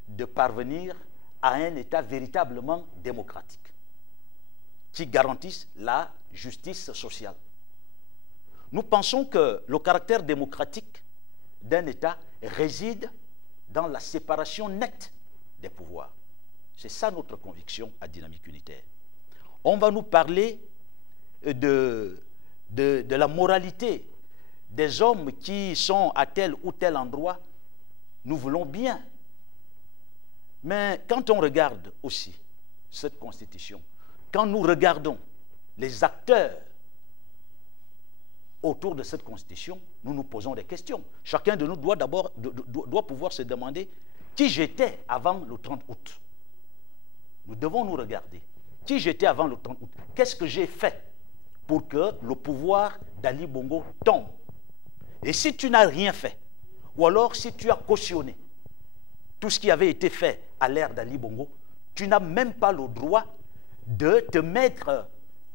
de parvenir à un État véritablement démocratique, qui garantisse la justice sociale. Nous pensons que le caractère démocratique d'un État réside dans la séparation nette des pouvoirs. C'est ça notre conviction à Dynamique Unitaire. On va nous parler de la moralité des hommes qui sont à tel ou tel endroit. Nous voulons bien. Mais quand on regarde aussi cette constitution, quand nous regardons les acteurs autour de cette constitution, nous nous posons des questions. Chacun de nous doit pouvoir se demander qui j'étais avant le 30 août. Nous devons nous regarder. Qui j'étais avant le 30 août? Qu'est-ce que j'ai fait pour que le pouvoir d'Ali Bongo tombe? Et si tu n'as rien fait, ou alors si tu as cautionné tout ce qui avait été fait à l'ère d'Ali Bongo, tu n'as même pas le droit de te mettre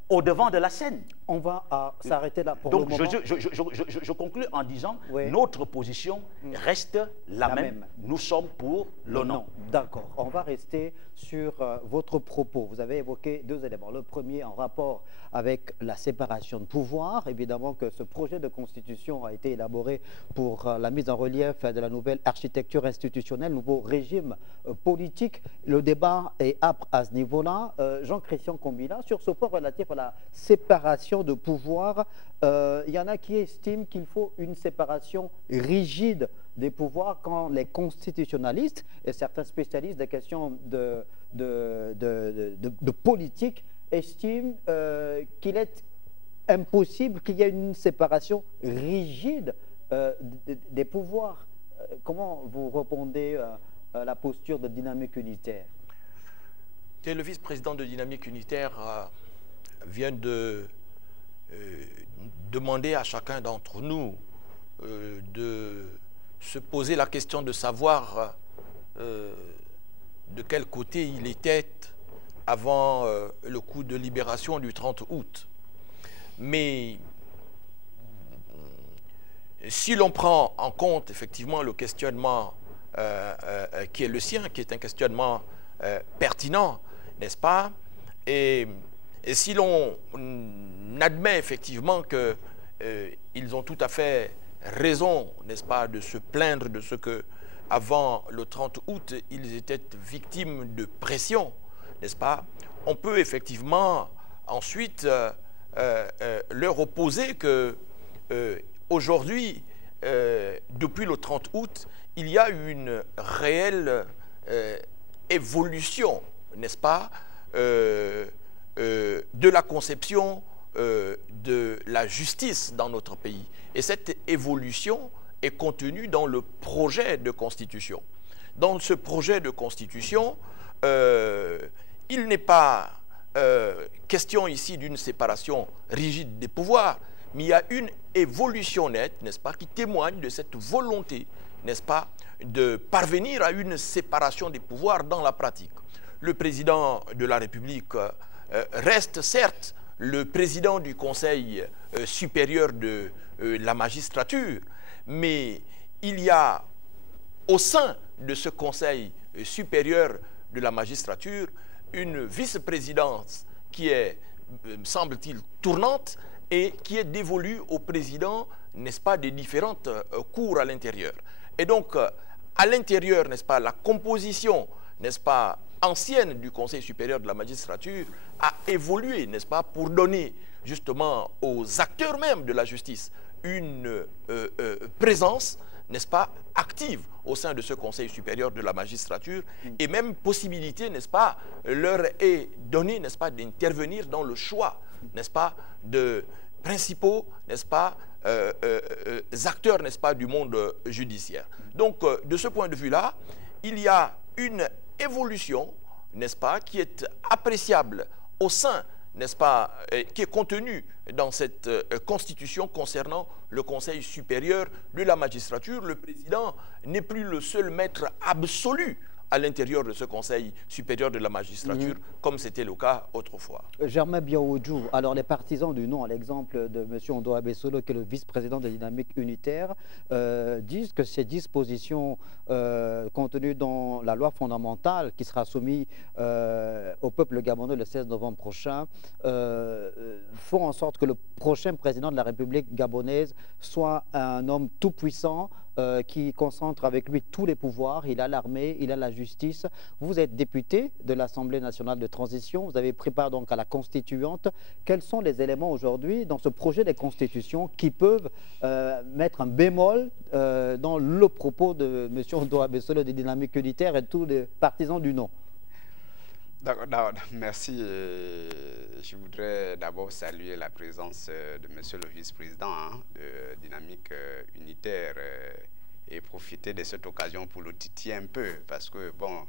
au devant de la scène. On va s'arrêter là pour le moment. Donc je conclus en disant, oui, notre position reste la même. Nous sommes pour le non. D'accord. On va rester sur votre propos. Vous avez évoqué deux éléments. Le premier en rapport avec la séparation de pouvoir. Évidemment que ce projet de constitution a été élaboré pour la mise en relief de la nouvelle architecture institutionnelle, nouveau régime politique. Le débat est âpre à ce niveau-là. Jean-Christian Combila, sur ce point relatif à la séparation de pouvoir, il y en a qui estiment qu'il faut une séparation rigide des pouvoirs, quand les constitutionnalistes et certains spécialistes des questions de politique estiment qu'il est impossible qu'il y ait une séparation rigide des pouvoirs. Comment vous répondez à la posture de Dynamique Unitaire? Le vice-président de Dynamique Unitaire vient de demander à chacun d'entre nous de se poser la question de savoir de quel côté il était avant le coup de libération du 30 août. Mais si l'on prend en compte effectivement le questionnement qui est le sien, qui est un questionnement pertinent, n'est-ce pas? Et si l'on admet effectivement qu'ils ont tout à fait raison, n'est-ce pas, de se plaindre de ce que, avant le 30 août, ils étaient victimes de pression, n'est-ce pas? On peut effectivement ensuite leur opposer que aujourd'hui, depuis le 30 août, il y a une réelle évolution, n'est-ce pas, de la conception de la justice dans notre pays. Et cette évolution est contenue dans le projet de constitution. Dans ce projet de constitution, il n'est pas question ici d'une séparation rigide des pouvoirs, mais il y a une évolution nette, n'est-ce pas, qui témoigne de cette volonté, n'est-ce pas, de parvenir à une séparation des pouvoirs dans la pratique. Le président de la République reste certes le président du Conseil supérieur de la magistrature, mais il y a au sein de ce Conseil supérieur de la magistrature une vice-présidence qui est, semble-t-il, tournante et qui est dévolue au président, n'est-ce pas, des différentes cours à l'intérieur. Et donc, à l'intérieur, n'est-ce pas, la composition, n'est-ce pas, ancienne du Conseil supérieur de la magistrature a évolué, n'est-ce pas, pour donner justement aux acteurs même de la justice une présence, n'est-ce pas, active au sein de ce Conseil supérieur de la magistrature, et même possibilité, n'est-ce pas, leur est donnée, n'est-ce pas, d'intervenir dans le choix, n'est-ce pas, de principaux, n'est-ce pas, acteurs, n'est-ce pas, du monde judiciaire. Donc, de ce point de vue-là, il y a une évolution, n'est-ce pas, qui est appréciable au sein, n'est-ce pas, qui est contenue dans cette constitution concernant le Conseil supérieur de la magistrature. Le président n'est plus le seul maître absolu à l'intérieur de ce Conseil supérieur de la magistrature, comme c'était le cas autrefois. Germain Biaoudjou, alors les partisans du non, à l'exemple de M. Ondo Abessolo, qui est le vice-président de Dynamique Unitaire, disent que ces dispositions contenues dans la loi fondamentale qui sera soumise au peuple gabonais le 16 novembre prochain font en sorte que le prochain président de la République gabonaise soit un homme tout-puissant, qui concentre avec lui tous les pouvoirs. Il a l'armée, il a la justice. Vous êtes député de l'Assemblée nationale de transition. Vous avez pris part donc à la constituante. Quels sont les éléments aujourd'hui dans ce projet de constitution qui peuvent mettre un bémol dans le propos de M. Ondo Abessolo de Dynamique Unitaire et tous les partisans du non? D'accord, merci. Je voudrais d'abord saluer la présence de monsieur le vice-président de Dynamique Unitaire et profiter de cette occasion pour le titiller un peu parce que, bon,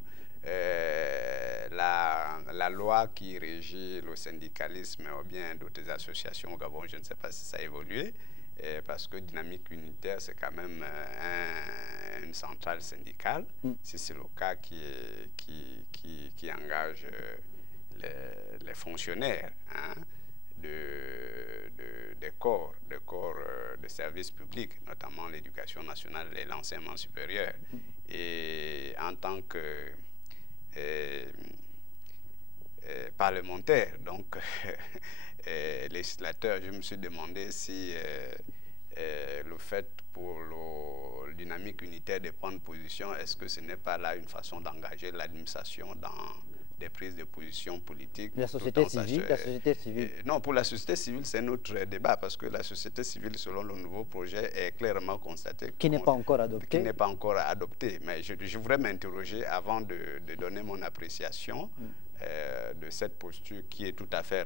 la loi qui régit le syndicalisme ou bien d'autres associations au Gabon, je ne sais pas si ça a évolué, parce que Dynamique Unitaire, c'est quand même une centrale syndicale, si c'est le cas qui engage les fonctionnaires des corps de services publics, notamment l'éducation nationale et l'enseignement supérieur. Et en tant que parlementaire, donc législateur, je me suis demandé si le fait pour le Dynamique Unitaire de prendre position, est-ce que ce n'est pas là une façon d'engager l'administration dans des prises de position politiques? La société civile, non, pour la société civile, c'est notre débat, parce que la société civile, selon le nouveau projet, est clairement constatée qui n'est pas encore adopté. Qui n'est pas encore adopté. Mais je voudrais m'interroger avant de donner mon appréciation de cette posture qui est tout à fait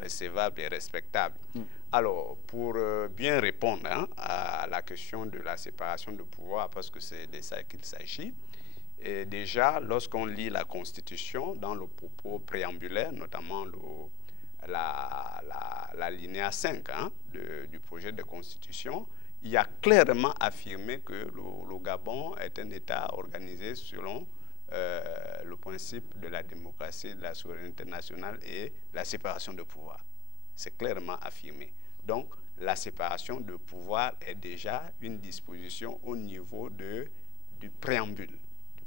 recevable et respectable. Alors, pour bien répondre à la question de la séparation de pouvoir, parce que c'est de ça qu'il s'agit, et déjà, lorsqu'on lit la Constitution, dans le propos préambulaire, notamment l'alinéa 5 du projet de Constitution, il y a clairement affirmé que le Gabon est un État organisé selon le principe de la démocratie, de la souveraineté nationale et la séparation de pouvoir. C'est clairement affirmé. Donc, la séparation de pouvoir est déjà une disposition au niveau du préambule.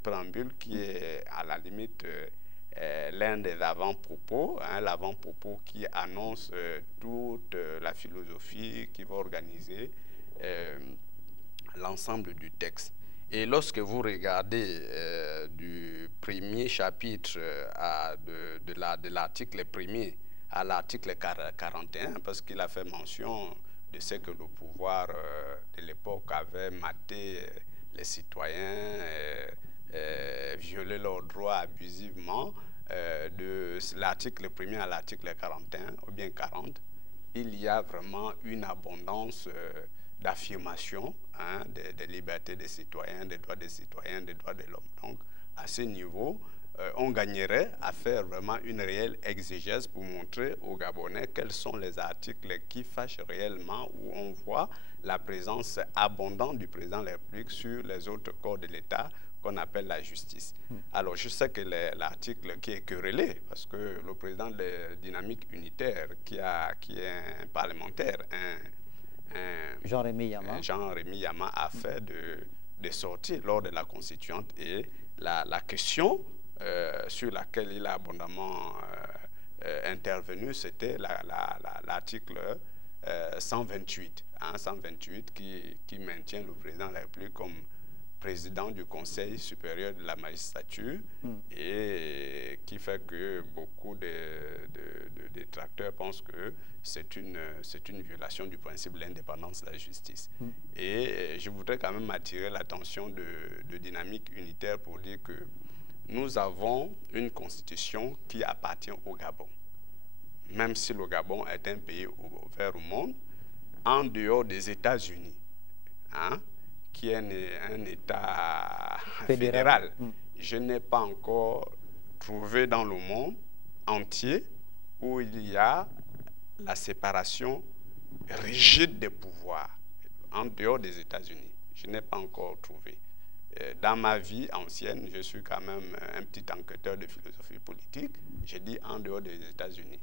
Préambule qui est à la limite l'un des avant-propos, l'avant-propos qui annonce toute la philosophie qui va organiser l'ensemble du texte. Et lorsque vous regardez du premier chapitre de l'article 1er à l'article 41, parce qu'il a fait mention de ce que le pouvoir de l'époque avait maté les citoyens, violer leurs droits abusivement, de l'article 1er à l'article 41, ou bien 40, il y a vraiment une abondance d'affirmation des libertés des citoyens, des droits des citoyens, des droits de l'homme. Donc, à ce niveau, on gagnerait à faire vraiment une réelle exégèse pour montrer aux Gabonais quels sont les articles qui fâchent réellement, où on voit la présence abondante du président de la République sur les autres corps de l'État qu'on appelle la justice. Alors, je sais que l'article qui est querellé, parce que le président de Dynamique Unitaire, qui est un parlementaire, Jean-Rémy Yama a fait des sorties lors de la constituante, et la question sur laquelle il a abondamment intervenu, c'était l'article 128, 128 qui maintient le président de la République comme président du Conseil supérieur de la magistrature et qui fait que beaucoup de détracteurs pensent que c'est une violation du principe de l'indépendance de la justice. Et je voudrais quand même attirer l'attention de Dynamique Unitaire pour dire que nous avons une constitution qui appartient au Gabon. Même si le Gabon est un pays ouvert au monde, en dehors des États-Unis, qui est un État fédéral. Je n'ai pas encore trouvé dans le monde entier où il y a la séparation rigide des pouvoirs en dehors des États-Unis. Je n'ai pas encore trouvé. Dans ma vie ancienne, je suis quand même un petit enquêteur de philosophie politique. J'ai dit en dehors des États-Unis.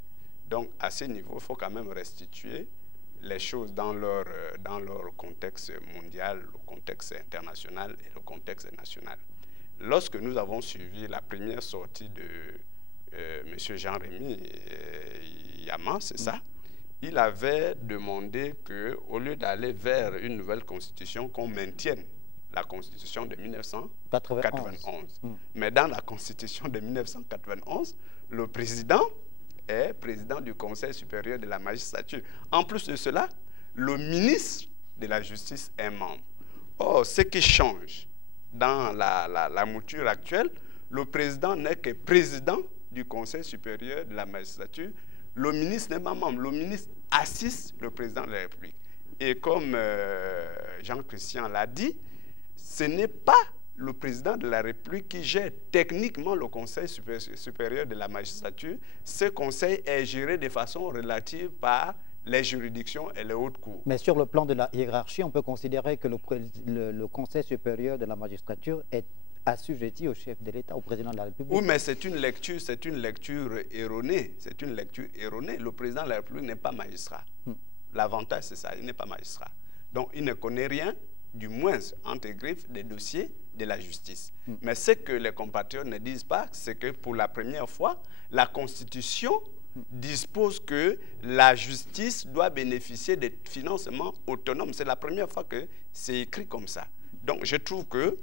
Donc, à ce niveau, il faut quand même restituer les choses dans leur contexte mondial, le contexte international et le contexte national. Lorsque nous avons suivi la première sortie de M. Jean-Rémy Yama, c'est ça, il avait demandé qu'au lieu d'aller vers une nouvelle constitution, qu'on maintienne la constitution de 1991. Mais dans la constitution de 1991, le président est président du Conseil supérieur de la magistrature. En plus de cela, le ministre de la Justice est membre. Or, ce qui change dans la mouture actuelle, le président n'est que président du Conseil supérieur de la magistrature. Le ministre n'est pas membre. Le ministre assiste le président de la République. Et comme Jean-Christian l'a dit, ce n'est pas le président de la République qui gère techniquement le Conseil supérieur de la magistrature. Ce conseil est géré de façon relative par les juridictions et les hautes cours. Mais sur le plan de la hiérarchie, on peut considérer que le Conseil supérieur de la magistrature est assujetti au chef de l'État, au président de la République. Oui, mais c'est une lecture erronée. C'est une lecture erronée. Le président de la République n'est pas magistrat. L'avantage, c'est ça, il n'est pas magistrat. Donc, il ne connaît rien, du moins, entre griffes, des dossiers de la justice. Mais ce que les compatriotes ne disent pas, c'est que pour la première fois, la Constitution dispose que la justice doit bénéficier de financements autonomes. C'est la première fois que c'est écrit comme ça. Donc, je trouve que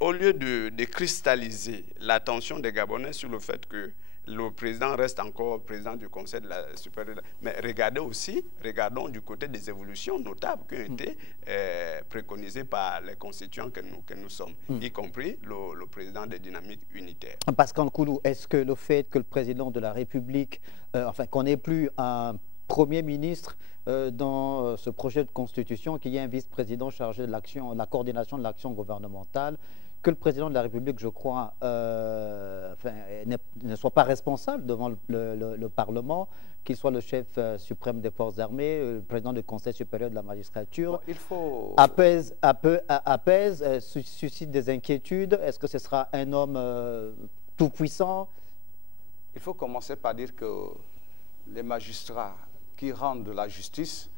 au lieu de cristalliser l'attention des Gabonais sur le fait que le président reste encore président du Conseil de la supérieure, mais regardons du côté des évolutions notables qui ont été préconisées par les constituants que nous sommes, y compris le président des dynamiques unitaires. Pascal Koulou, est-ce que le fait que le président de la République, enfin qu'on n'ait plus un Premier ministre dans ce projet de constitution, qu'il y ait un vice-président chargé de l'action, la coordination de l'action gouvernementale, que le président de la République, je crois, ne soit pas responsable devant le Parlement, qu'il soit le chef suprême des forces armées, le président du Conseil supérieur de la magistrature, il faut... suscite des inquiétudes. Est-ce que ce sera un homme tout-puissant? Il faut commencer par dire que les magistrats qui rendent la justice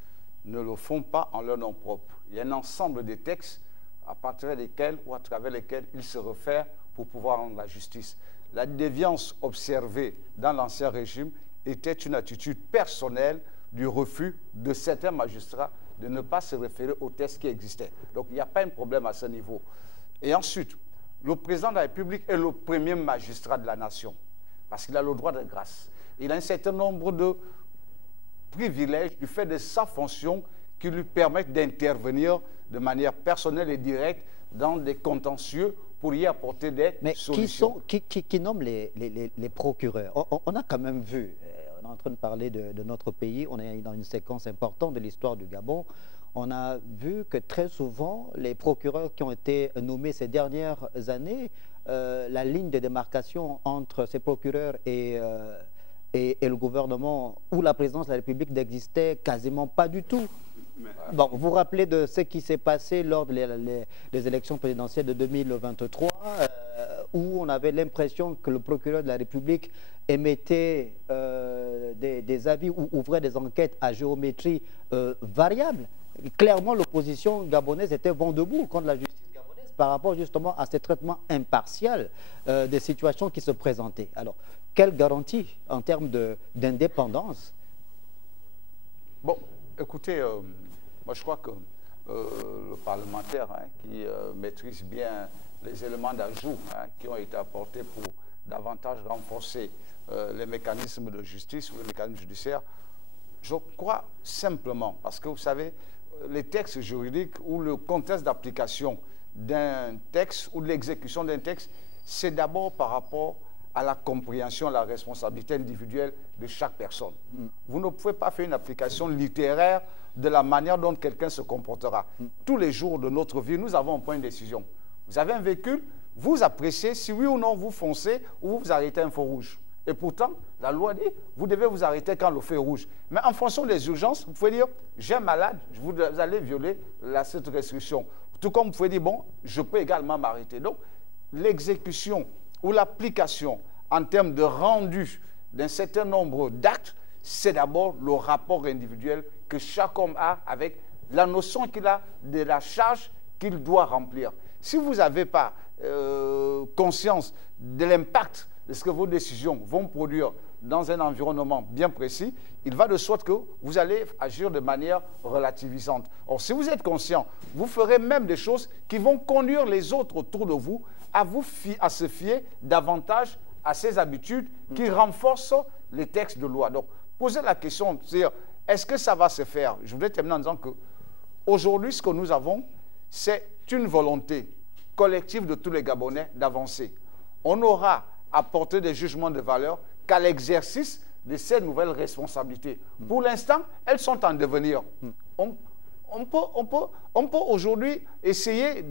ne le font pas en leur nom propre. Il y a un ensemble de textes à partir desquels ou à travers lesquels ils se réfèrent pour pouvoir rendre la justice. La déviance observée dans l'Ancien Régime était une attitude personnelle du refus de certains magistrats de ne pas se référer aux textes qui existaient. Donc il n'y a pas un problème à ce niveau. Et ensuite, le président de la République est le premier magistrat de la nation parce qu'il a le droit de grâce. Il a un certain nombre de privilèges du fait de sa fonction qui lui permettent d'intervenir de manière personnelle et directe dans des contentieux pour y apporter des solutions. Mais qui nomme les procureurs? On a quand même vu, on est en train de parler de notre pays, on est dans une séquence importante de l'histoire du Gabon, on a vu que très souvent, les procureurs qui ont été nommés ces dernières années, la ligne de démarcation entre ces procureurs et le gouvernement ou la présidence de la République n'existait quasiment pas du tout. Bon, vous vous rappelez de ce qui s'est passé lors des élections présidentielles de 2023, où on avait l'impression que le procureur de la République émettait des avis ou ouvrait des enquêtes à géométrie variable. Clairement, l'opposition gabonaise était vent debout contre la justice gabonaise par rapport justement à ce traitement impartial des situations qui se présentaient. Alors, quelle garantie en termes d'indépendance? Bon, écoutez, moi je crois que le parlementaire qui maîtrise bien les éléments d'ajout qui ont été apportés pour davantage renforcer les mécanismes de justice ou les mécanismes judiciaires, je crois simplement, parce que vous savez, les textes juridiques ou le contexte d'application d'un texte ou de l'exécution d'un texte, c'est d'abord par rapport à la compréhension, à la responsabilité individuelle de chaque personne. Vous ne pouvez pas faire une application littéraire de la manière dont quelqu'un se comportera. Tous les jours de notre vie, nous avons un point de décision. Vous avez un véhicule, vous appréciez si oui ou non vous foncez ou vous arrêtez un feu rouge. Et pourtant, la loi dit, vous devez vous arrêter quand le feu est rouge. Mais en fonction des urgences, vous pouvez dire, j'ai un malade, vous allez violer cette restriction. Tout comme vous pouvez dire, bon, je peux également m'arrêter. Donc, l'exécution ou l'application en termes de rendu d'un certain nombre d'actes, c'est d'abord le rapport individuel que chaque homme a avec la notion qu'il a de la charge qu'il doit remplir. Si vous n'avez pas conscience de l'impact de ce que vos décisions vont produire dans un environnement bien précis, il va de sorte que vous allez agir de manière relativisante. Or, si vous êtes conscient, vous ferez même des choses qui vont conduire les autres autour de vous à se fier davantage à ces habitudes qui renforcent les textes de loi. Donc, posez la question, c'est-à-dire, est-ce que ça va se faire? Je voudrais terminer en disant que aujourd'hui, ce que nous avons, c'est une volonté collective de tous les Gabonais d'avancer. On aura à porter des jugements de valeur qu'à l'exercice de ces nouvelles responsabilités. Pour l'instant, elles sont en devenir. On peut aujourd'hui essayer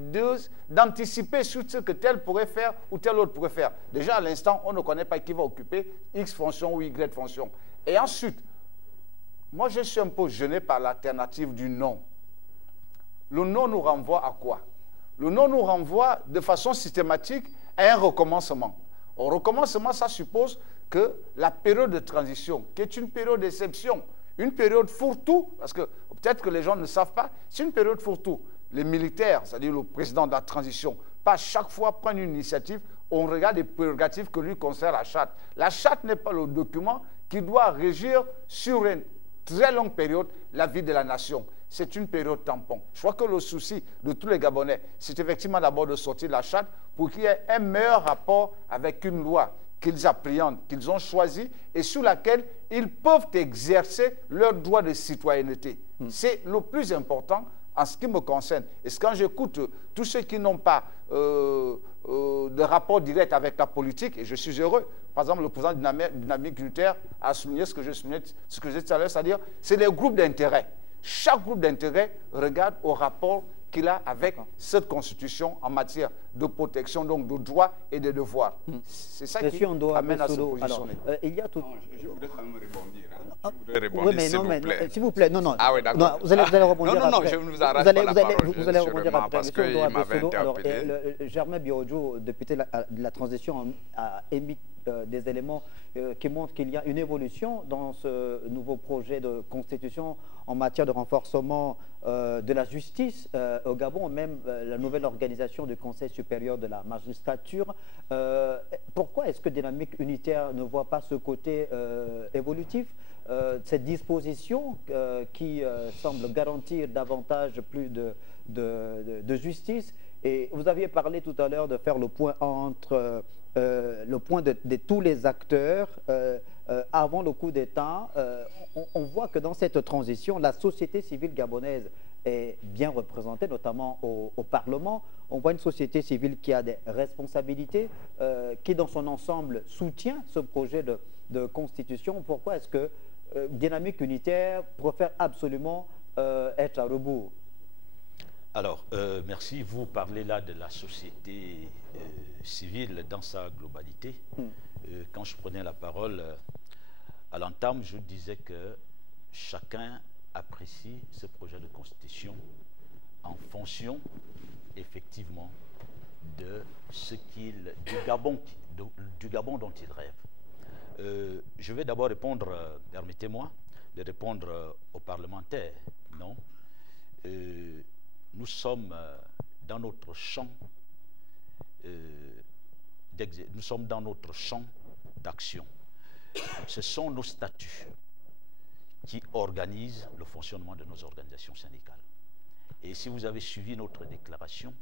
d'anticiper sur ce que tel pourrait faire ou tel autre pourrait faire. Déjà, à l'instant, on ne connaît pas qui va occuper X fonction ou Y fonction. Et ensuite, moi, je suis un peu gêné par l'alternative du non. Le non nous renvoie à quoi? Le non nous renvoie de façon systématique à un recommencement. Au recommencement, ça suppose que la période de transition, qui est une période d'exception, une période fourre-tout, parce que peut-être que les gens ne savent pas, c'est une période fourre-tout. Les militaires, c'est-à-dire le président de la transition, pas chaque fois prendre une initiative, on regarde les prérogatives que lui concerne la charte. La charte n'est pas le document qui doit régir sur une très longue période la vie de la nation. C'est une période tampon. Je crois que le souci de tous les Gabonais, c'est effectivement d'abord de sortir de la charte pour qu'il y ait un meilleur rapport avec une loi qu'ils appréhendent, qu'ils ont choisie et sur laquelle ils peuvent exercer leur droit de citoyenneté. C'est le plus important en ce qui me concerne. Et quand j'écoute tous ceux qui n'ont pas de rapport direct avec la politique, et je suis heureux, par exemple, le président de Dynamique Unitaire a souligné ce que je disais tout à l'heure, c'est-à-dire c'est les groupes d'intérêt. Chaque groupe d'intérêt regarde au rapport qu'il a avec cette constitution en matière de protection, donc de droits et de devoirs. C'est ça qui amène à se positionner. Alors, il y a tout... Non, je voudrais quand même rebondir. Je voudrais rebondir, Oui, mais s'il non, vous plaît. s'il vous plaît, non. Ah oui, d'accord. Non, vous allez rebondir non, après. je ne vous arrête pas la parole. Vous allez rebondir après. Parce qu'il m'avait Alors, interpellé. Germain Biodjo, député de la transition, a émis des éléments qui montrent qu'il y a une évolution dans ce nouveau projet de constitution en matière de renforcement de la justice au Gabon, même la nouvelle organisation du Conseil supérieur de la magistrature. Pourquoi est-ce que Dynamique Unitaire ne voit pas ce côté évolutif, cette disposition qui semble garantir davantage plus de justice? Et vous aviez parlé tout à l'heure de faire le point entre le point de tous les acteurs avant le coup d'État. On voit que dans cette transition, la société civile gabonaise est bien représentée, notamment au Parlement. On voit une société civile qui a des responsabilités, qui dans son ensemble soutient ce projet de constitution. Pourquoi est-ce que Dynamique Unitaire préfère absolument être à rebours? Alors, merci. Vous parlez là de la société civile dans sa globalité. Quand je prenais la parole à l'entame, je disais que chacun apprécie ce projet de constitution en fonction, effectivement, de ce du Gabon dont il rêve. Je vais d'abord répondre, permettez-moi, de répondre aux parlementaires. Non. Nous sommes dans notre champ d'action. Ce sont nos statuts qui organisent le fonctionnement de nos organisations syndicales. Et si vous avez suivi notre déclaration,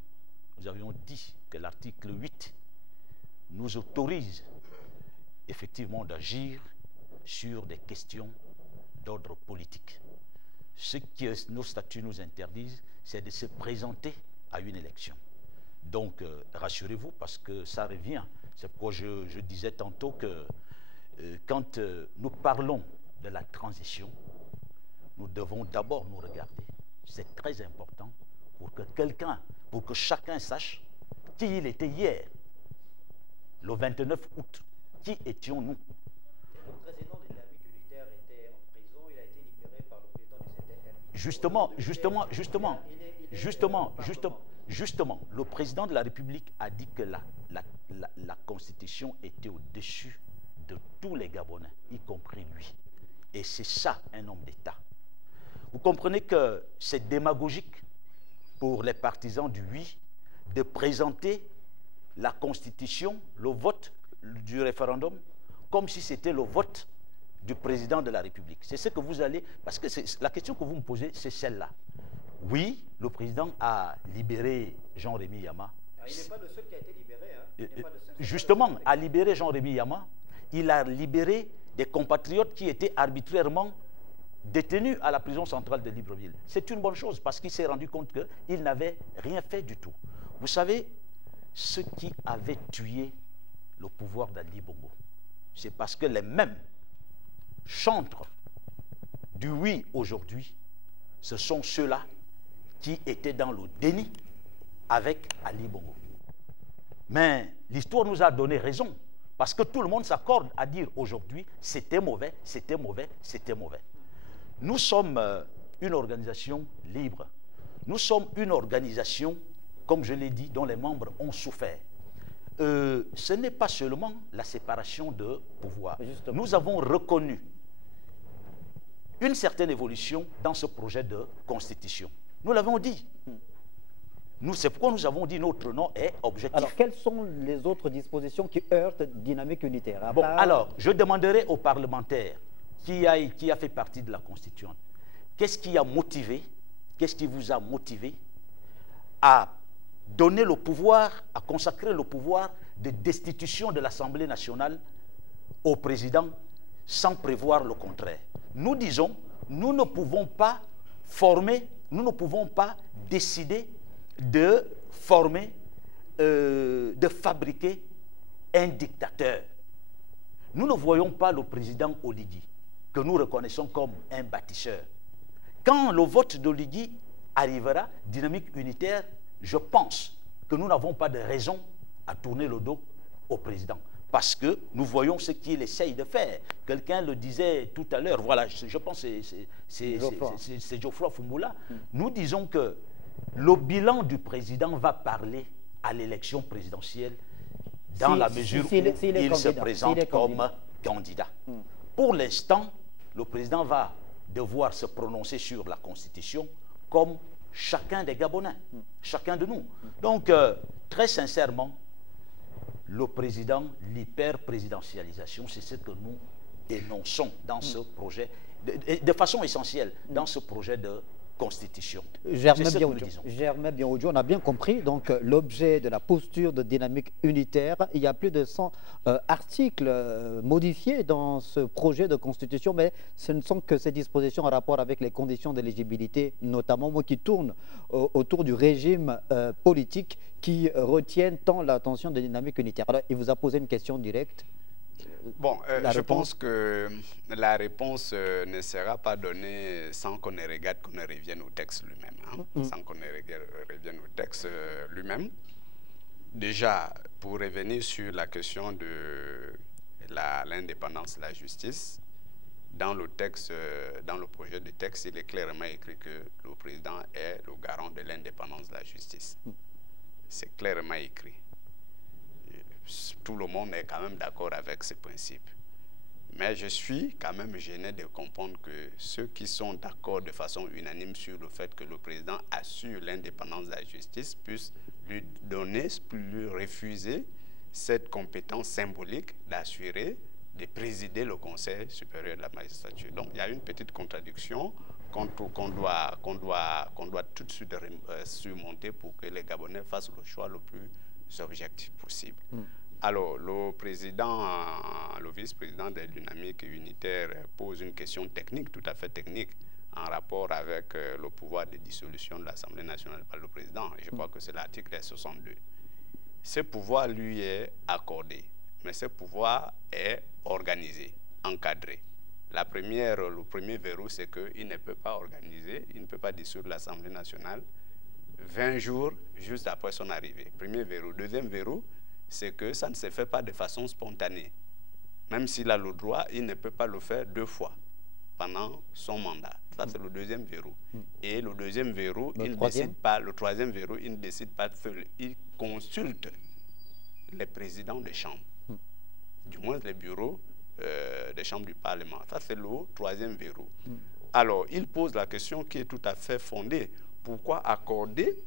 nous avions dit que l'article 8 nous autorise effectivement d'agir sur des questions d'ordre politique. Ce que nos statuts nous interdisent, c'est de se présenter à une élection. Donc, rassurez-vous, parce que ça revient. C'est pourquoi je disais tantôt que quand nous parlons de la transition, nous devons d'abord nous regarder. C'est très important pour que chacun sache qui il était hier, le 29 août. Qui étions-nous? Le président de Dynamique Unitaire était en prison, il a été libéré par le président du Justement, le président de la République a dit que la Constitution était au-dessus de tous les Gabonais, y compris lui. Et c'est ça, un homme d'État. Vous comprenez que c'est démagogique pour les partisans du oui de présenter la Constitution, le vote du référendum, comme si c'était le vote du président de la République. C'est ce que vous allez... Parce que la question que vous me posez, c'est celle-là. Oui, le président a libéré Jean-Rémy Yama. Il n'est pas le seul qui a été libéré. Hein. Justement, a libéré Jean-Rémy Yama, il a libéré des compatriotes qui étaient arbitrairement détenus à la prison centrale de Libreville. C'est une bonne chose parce qu'il s'est rendu compte qu'il n'avait rien fait du tout. Vous savez, ce qui avait tué le pouvoir d'Ali Bongo, c'est parce que les mêmes chantres du oui aujourd'hui, ce sont ceux-là qui étaient dans le déni avec Ali Bongo. Mais l'histoire nous a donné raison, parce que tout le monde s'accorde à dire aujourd'hui, c'était mauvais, c'était mauvais, c'était mauvais. Nous sommes une organisation libre. Nous sommes une organisation, comme je l'ai dit, dont les membres ont souffert. Ce n'est pas seulement la séparation de pouvoir. Justement. Nous avons reconnu une certaine évolution dans ce projet de constitution. Nous l'avons dit. C'est pourquoi nous avons dit notre nom est objectif. Alors, quelles sont les autres dispositions qui heurtent dynamique unitaire? Bon, alors, je demanderai aux parlementaires qui a fait partie de la Constituante, qu'est-ce qui a motivé, qu'est-ce qui vous a motivé à donner le pouvoir, à consacrer le pouvoir de destitution de l'Assemblée nationale au président sans prévoir le contraire? Nous disons, nous ne pouvons pas former, nous ne pouvons pas décider de former, de fabriquer un dictateur. Nous ne voyons pas le président Oligui, que nous reconnaissons comme un bâtisseur. Quand le vote d'Oligui arrivera, dynamique unitaire, je pense que nous n'avons pas de raison à tourner le dos au président. Parce que nous voyons ce qu'il essaye de faire. Quelqu'un le disait tout à l'heure, voilà, je pense que c'est Geoffroy Fumboula. Nous disons que le bilan du président va parler à l'élection présidentielle dans la mesure où il se présente comme candidat. Pour l'instant, le président va devoir se prononcer sur la Constitution comme chacun des Gabonais, chacun de nous. Donc, très sincèrement, le président, l'hyper-présidentialisation, c'est ce que nous dénonçons dans ce projet, de façon essentielle, dans ce projet de constitution. Germain Bion-Oudjou, on a bien compris donc l'objet de la posture de dynamique unitaire. Il y a plus de 100 articles modifiés dans ce projet de constitution, mais ce ne sont que ces dispositions en rapport avec les conditions d'éligibilité, notamment qui tournent autour du régime politique qui retiennent tant l'attention de dynamique unitaire. Alors, il vous a posé une question directe. Bon, je pense que la réponse ne sera pas donnée sans qu'on ne regarde, qu'on ne revienne au texte lui-même. Hein, sans qu'on ne revienne au texte lui-même. Déjà, pour revenir sur la question de l'indépendance de la justice, dans le texte, dans le projet de texte, il est clairement écrit que le président est le garant de l'indépendance de la justice. C'est clairement écrit. Tout le monde est quand même d'accord avec ce principe. Mais je suis quand même gêné de comprendre que ceux qui sont d'accord de façon unanime sur le fait que le président assure l'indépendance de la justice puissent lui donner, lui refuser cette compétence symbolique d'assurer, de présider le Conseil supérieur de la magistrature. Donc il y a une petite contradiction qu'on doit tout de suite surmonter pour que les Gabonais fassent le choix le plus objectif possible. Alors, le vice-président de Dynamique unitaire pose une question technique, tout à fait technique, en rapport avec le pouvoir de dissolution de l'Assemblée nationale par le président. Et je crois que c'est l'article 62. Ce pouvoir lui est accordé, mais ce pouvoir est organisé, encadré. Le premier verrou, c'est qu'il ne peut pas organiser, il ne peut pas dissoudre l'Assemblée nationale 20 jours juste après son arrivée. Premier verrou. Deuxième verrou, c'est que ça ne se fait pas de façon spontanée. Même s'il a le droit, il ne peut pas le faire 2 fois pendant son mandat. Ça, c'est le deuxième verrou. Et le deuxième verrou, il ne décide pas. Le troisième verrou, il ne décide pas seul. Il consulte les présidents des chambres. Du moins, les bureaux des chambres du Parlement. Ça, c'est le troisième verrou. Alors, il pose la question qui est tout à fait fondée. Pourquoi accorder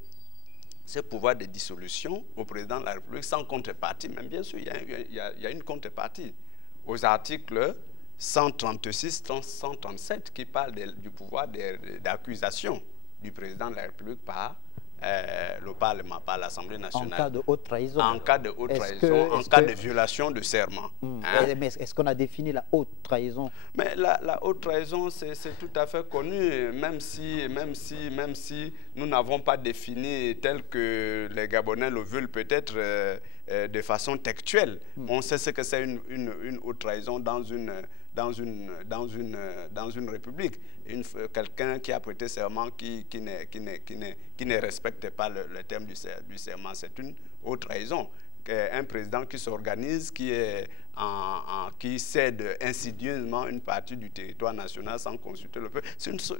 ce pouvoir de dissolution au président de la République sans contrepartie? Même bien sûr, il y a une contrepartie. aux articles 136, 137 qui parlent du pouvoir d'accusation du président de la République par le Parlement, par l'Assemblée nationale. En cas de haute trahison. En cas de haute trahison, en cas de violation de serment. Hein? Mais est-ce qu'on a défini la haute trahison? Mais la haute trahison, c'est tout à fait connu, même si nous n'avons pas défini tel que les Gabonais le veulent peut-être de façon textuelle. On sait ce que c'est une haute trahison dans une république. Quelqu'un qui a prêté serment qui ne respecte pas le terme du serment, c'est une haute trahison. Un président qui s'organise, qui cède insidieusement une partie du territoire national sans consulter le peuple.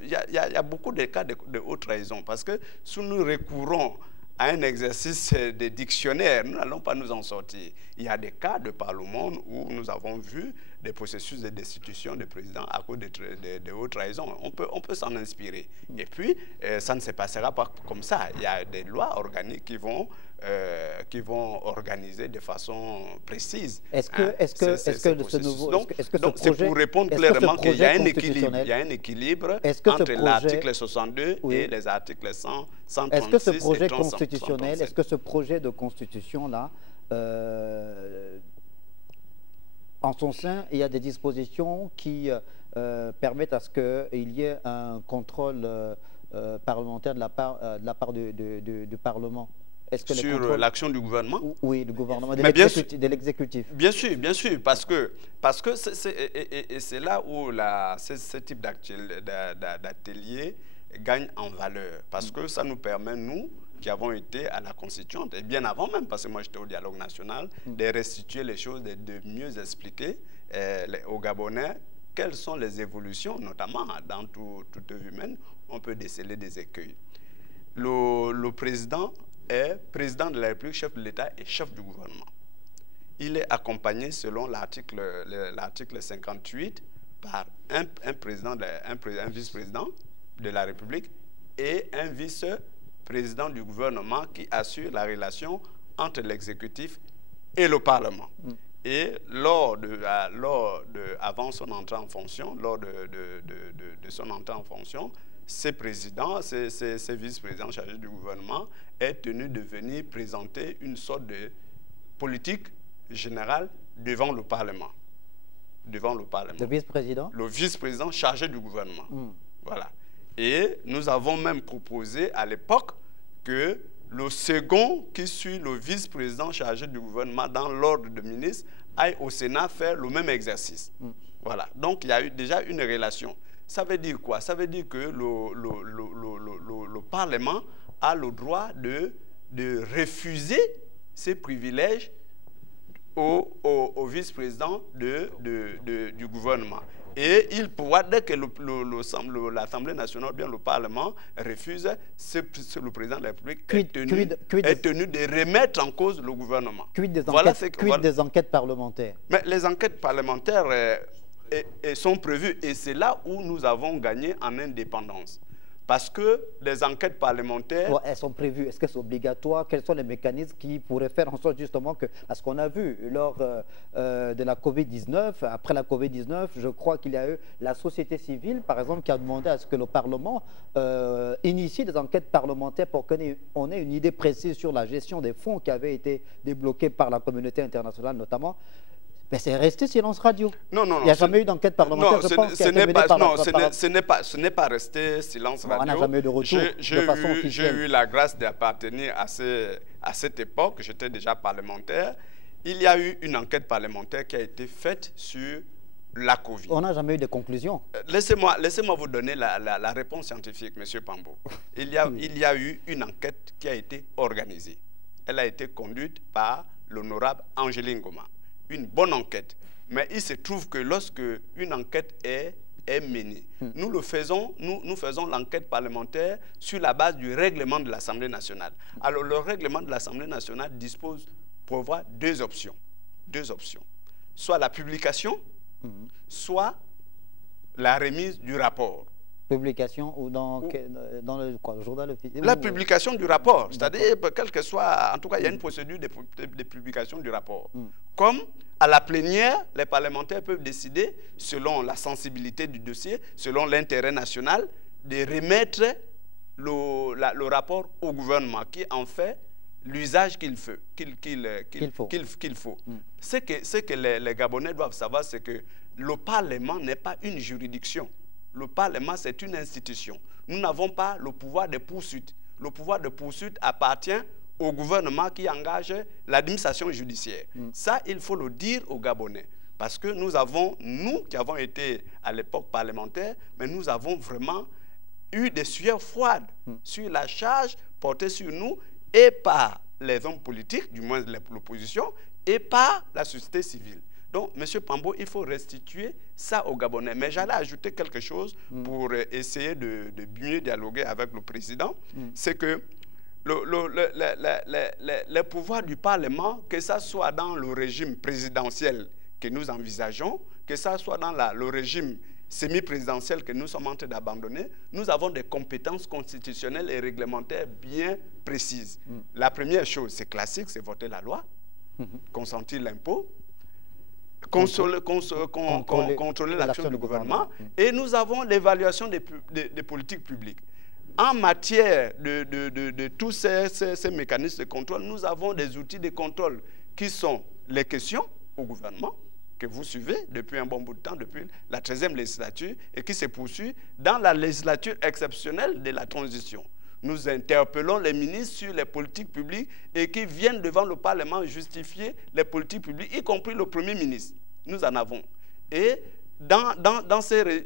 Il y a beaucoup de cas de haute trahison, parce que si nous recourons à un exercice de dictionnaire, nous n'allons pas nous en sortir. Il y a des cas de par le monde où nous avons vu des processus de destitution de présidents à cause de haute trahison. On peut s'en inspirer. Et puis, ça ne se passera pas comme ça. Il y a des lois organiques qui vont organiser de façon précise. Est-ce que ce nouveau... Donc, c'est pour répondre clairement qu'il y a un équilibre entre l'article 62 et les articles 136 Est-ce que ce projet 337. constitutionnel, est-ce que ce projet de constitution-là, en son sein, il y a des dispositions qui permettent à ce qu'il y ait un contrôle parlementaire de la part du Parlement? Sur l'action du gouvernement? Oui, du gouvernement, de l'exécutif. Bien sûr, parce que c'est là où ce type d'atelier gagne en valeur. Parce que ça nous permet, nous, qui avons été à la Constituante, et bien avant même, parce que moi j'étais au dialogue national, de restituer les choses, de mieux expliquer aux Gabonais quelles sont les évolutions, notamment dans toute vie humaine, on peut déceler des écueils. Le président est président de la République, chef de l'État et chef du gouvernement. Il est accompagné, selon l'article 58, par un vice-président de la République et un vice-président du gouvernement qui assure la relation entre l'exécutif et le Parlement. Et avant son entrée en fonction, lors de son entrée en fonction, ces vice-présidents chargés du gouvernement est tenu de venir présenter une sorte de politique générale devant le Parlement. Le vice-président? Le vice-président chargé du gouvernement. Voilà. Et nous avons même proposé à l'époque que le second qui suit le vice-président chargé du gouvernement dans l'ordre de ministre aille au Sénat faire le même exercice. Voilà. Donc il y a eu déjà une relation. Ça veut dire quoi? Ça veut dire que le Parlement a le droit de refuser ses privilèges au vice-président du gouvernement. Et il pourra, dès que l'Assemblée nationale, bien le Parlement, refuse, le président de la République est tenu de remettre en cause le gouvernement. Quid des enquêtes parlementaires? Mais les enquêtes parlementaires sont prévues, et c'est là où nous avons gagné en indépendance. Parce que les enquêtes parlementaires... Ouais, elles sont prévues. Est-ce que c'est obligatoire? Quels sont les mécanismes qui pourraient faire en sorte justement que... Parce qu'on a vu lors de la Covid-19, après la Covid-19, je crois qu'il y a eu la société civile, par exemple, qui a demandé à ce que le Parlement initie des enquêtes parlementaires pour qu'on ait une idée précise sur la gestion des fonds qui avaient été débloqués par la communauté internationale notamment. Mais c'est resté silence radio. Non. Il n'y a jamais eu d'enquête parlementaire. Non, ce n'est pas resté silence radio. On n'a jamais eu de retour de façon officielle. J'ai eu la grâce d'appartenir à cette époque. J'étais déjà parlementaire. Il y a eu une enquête parlementaire qui a été faite sur la Covid. On n'a jamais eu de conclusion. Laissez-moi vous donner la réponse scientifique, M. Pambo. Il y a eu une enquête qui a été organisée. Elle a été conduite par l'honorable Angeline Goma. Une bonne enquête. Mais il se trouve que lorsque une enquête est menée, nous faisons l'enquête parlementaire sur la base du règlement de l'Assemblée nationale. Alors le règlement de l'Assemblée nationale prévoit deux options. Soit la publication, soit la remise du rapport. Publication ou dans le journal officiel? La publication du rapport, c'est-à-dire, quel que soit, en tout cas, il y a une procédure de publication du rapport. Comme à la plénière, les parlementaires peuvent décider, selon la sensibilité du dossier, selon l'intérêt national, de remettre le rapport au gouvernement, qui en fait l'usage qu'il faut. Ce que les Gabonais doivent savoir, c'est que le Parlement n'est pas une juridiction. Le Parlement, c'est une institution. Nous n'avons pas le pouvoir de poursuite. Le pouvoir de poursuite appartient au gouvernement qui engage l'administration judiciaire. Ça, il faut le dire aux Gabonais. Parce que nous qui avons été à l'époque parlementaire, mais nous avons vraiment eu des sueurs froides sur la charge portée sur nous et par les hommes politiques, du moins l'opposition, et par la société civile. Donc, M. Pambo, il faut restituer ça aux Gabonais. Mais j'allais ajouter quelque chose pour essayer de mieux dialoguer avec le président. C'est que les pouvoirs du Parlement, que ça soit dans le régime présidentiel que nous envisageons, que ça soit dans le régime semi-présidentiel que nous sommes en train d'abandonner, nous avons des compétences constitutionnelles et réglementaires bien précises. La première chose, c'est classique, c'est voter la loi, consentir l'impôt, contrôler l'action du gouvernement, et nous avons l'évaluation des politiques publiques. En matière de tous ces mécanismes de contrôle, nous avons des outils de contrôle qui sont les questions au gouvernement, que vous suivez depuis un bon bout de temps, depuis la 13e législature, et qui se poursuit dans la législature exceptionnelle de la transition. Nous interpellons les ministres sur les politiques publiques et qui viennent devant le Parlement justifier les politiques publiques, y compris le Premier ministre. Nous en avons. Et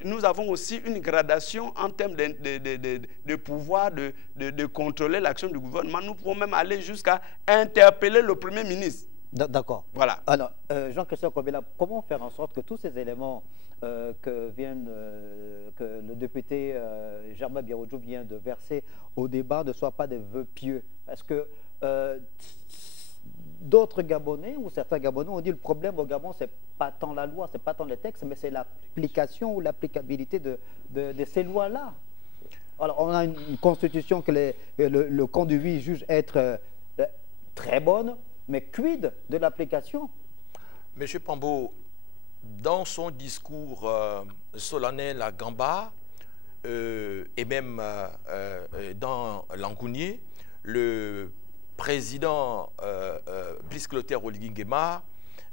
nous avons aussi une gradation en termes de pouvoir de contrôler l'action du gouvernement. Nous pouvons même aller jusqu'à interpeller le Premier ministre. D'accord. Voilà. Alors, Jean-Christophe Kobela, comment faire en sorte que tous ces éléments que le député Germain Birojou vient de verser au débat ne soient pas des vœux pieux? Est-ce que d'autres Gabonais ou certains Gabonais ont dit le problème au Gabon, c'est pas tant la loi, c'est pas tant les textes, mais c'est l'application ou l'applicabilité de ces lois-là? Alors, on a une constitution que le conduit juge être très bonne, mais quid de l'application? Monsieur Pambo, dans son discours solennel à Gamba et même dans Langounier, le président Brice Clotaire Oligui Nguema,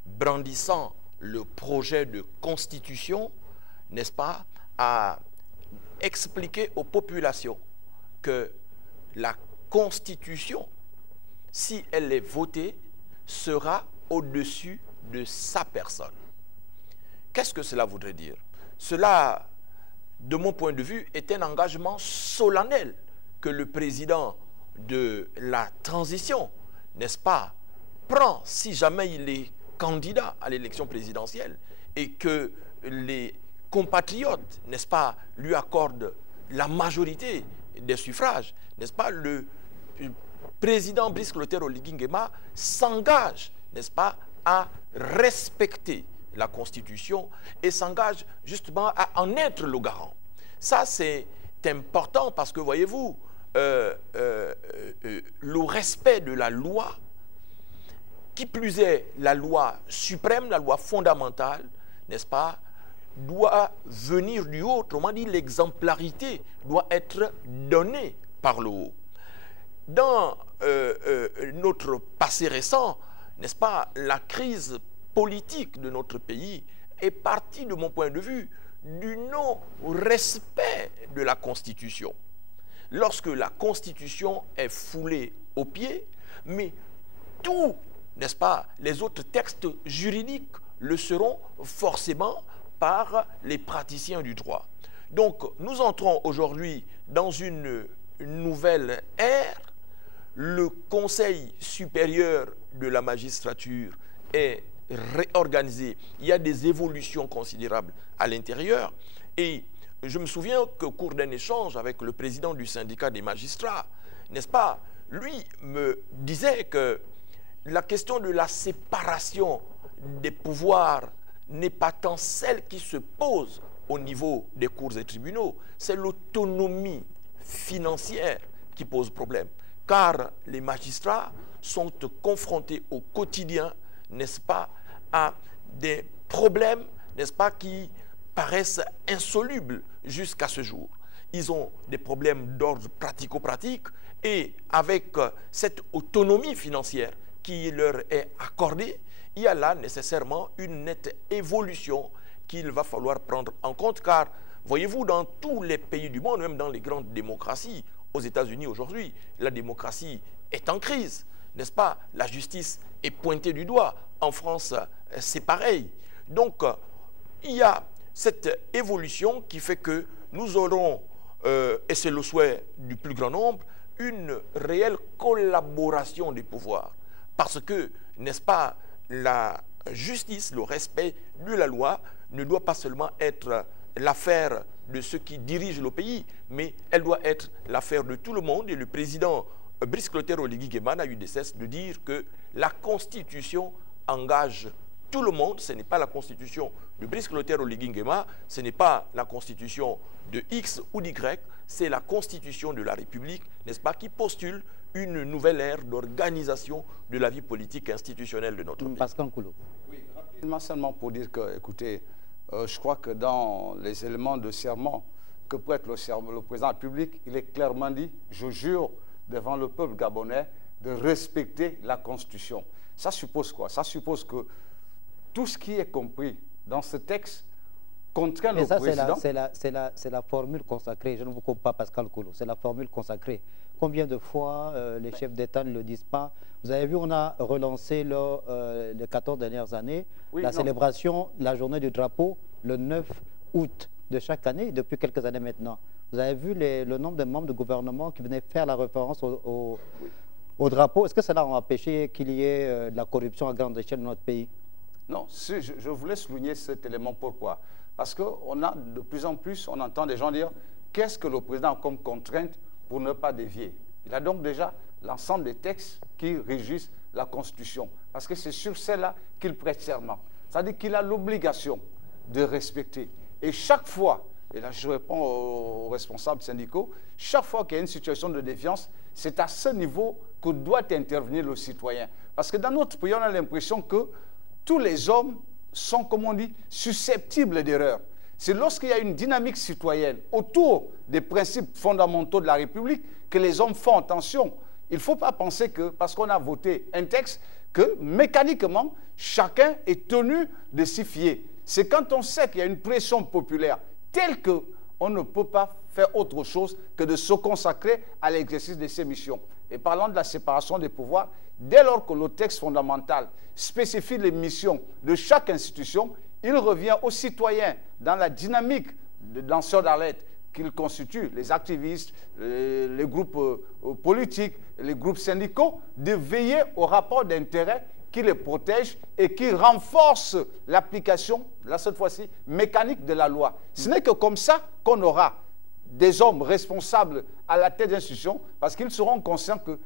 brandissant le projet de constitution, n'est-ce pas, a expliqué aux populations que la constitution, si elle est votée, sera au-dessus de sa personne. Qu'est-ce que cela voudrait dire? Cela, de mon point de vue, est un engagement solennel que le président de la transition, n'est-ce pas, prend si jamais il est candidat à l'élection présidentielle et que les compatriotes, n'est-ce pas, lui accordent la majorité des suffrages, n'est-ce pas, le président Brice Clotaire Oligui Nguema s'engage, n'est-ce pas, à respecter la Constitution et s'engage justement à en être le garant. Ça, c'est important parce que, voyez-vous, le respect de la loi, qui plus est la loi suprême, la loi fondamentale, n'est-ce pas, doit venir du haut. Autrement dit, l'exemplarité doit être donnée par le haut. Dans notre passé récent, n'est-ce pas, la crise politique de notre pays est partie, de mon point de vue, du non-respect de la Constitution. Lorsque la Constitution est foulée aux pieds, mais tous, n'est-ce pas, les autres textes juridiques le seront forcément par les praticiens du droit. Donc, nous entrons aujourd'hui dans une nouvelle ère. Le Conseil supérieur de la magistrature est réorganisé. Il y a des évolutions considérables à l'intérieur. Et je me souviens qu'au cours d'un échange avec le président du syndicat des magistrats, n'est-ce pas, lui me disait que la question de la séparation des pouvoirs n'est pas tant celle qui se pose au niveau des cours et tribunaux, c'est l'autonomie financière qui pose problème. Car les magistrats sont confrontés au quotidien, n'est-ce pas, à des problèmes, n'est-ce pas, qui paraissent insolubles jusqu'à ce jour. Ils ont des problèmes d'ordre pratico-pratique et avec cette autonomie financière qui leur est accordée, il y a là nécessairement une nette évolution qu'il va falloir prendre en compte, car voyez-vous, dans tous les pays du monde, même dans les grandes démocraties, aux États-Unis aujourd'hui, la démocratie est en crise, n'est-ce pas? La justice est pointée du doigt. En France, c'est pareil. Donc, il y a cette évolution qui fait que nous aurons, et c'est le souhait du plus grand nombre, une réelle collaboration des pouvoirs. Parce que, n'est-ce pas, la justice, le respect de la loi ne doit pas seulement être l'affaire de ceux qui dirigent le pays, mais elle doit être l'affaire de tout le monde. Et le président Brice Clotaire Oligui Nguema n'a eu de cesse de dire que la Constitution engage tout le monde. Ce n'est pas la Constitution de Brice Clotaire Oligui Nguema, ce n'est pas la Constitution de X ou d'Y, c'est la Constitution de la République, n'est-ce pas, qui postule une nouvelle ère d'organisation de la vie politique et institutionnelle de notre pays. Pascal Koulou. Oui, rapidement seulement pour dire que, écoutez, je crois que dans les éléments de serment que prête le président de la République, il est clairement dit, je jure devant le peuple gabonais de respecter la Constitution. Ça suppose quoi? Ça suppose que tout ce qui est compris dans ce texte contraint le président. C'est la formule consacrée. Je ne vous coupe pas, Pascal Koulou. C'est la formule consacrée. Combien de fois les chefs d'État ne le disent pas? Vous avez vu, on a relancé les 14 dernières années la célébration, la journée du drapeau, le 9 août de chaque année, depuis quelques années maintenant. Vous avez vu le nombre de membres du gouvernement qui venaient faire la référence au drapeau. Est-ce que cela a empêché qu'il y ait de la corruption à grande échelle dans notre pays? Non, je voulais souligner cet élément. Pourquoi? Parce qu'on a de plus en plus, on entend des gens dire qu'est-ce que le président a comme contrainte pour ne pas dévier. Il a donc déjà l'ensemble des textes qui régissent la Constitution. Parce que c'est sur celle-là qu'il prête serment. C'est-à-dire qu'il a l'obligation de respecter. Et chaque fois, et là je réponds aux responsables syndicaux, chaque fois qu'il y a une situation de défiance, c'est à ce niveau que doit intervenir le citoyen. Parce que dans notre pays, on a l'impression que tous les hommes sont, comme on dit, susceptibles d'erreurs. C'est lorsqu'il y a une dynamique citoyenne autour des principes fondamentaux de la République que les hommes font attention. Il ne faut pas penser que, parce qu'on a voté un texte, que mécaniquement, chacun est tenu de s'y fier. C'est quand on sait qu'il y a une pression populaire telle qu'on ne peut pas faire autre chose que de se consacrer à l'exercice de ses missions. Et parlant de la séparation des pouvoirs, dès lors que le texte fondamental spécifie les missions de chaque institution, il revient aux citoyens, dans la dynamique de lanceurs d'alerte qu'ils constituent, les activistes, les groupes politiques, les groupes syndicaux, de veiller au rapport d'intérêt qui les protège et qui renforce l'application, là cette fois-ci, mécanique de la loi. Ce n'est que comme ça qu'on aura des hommes responsables à la tête d'institutions, parce qu'ils seront conscients que,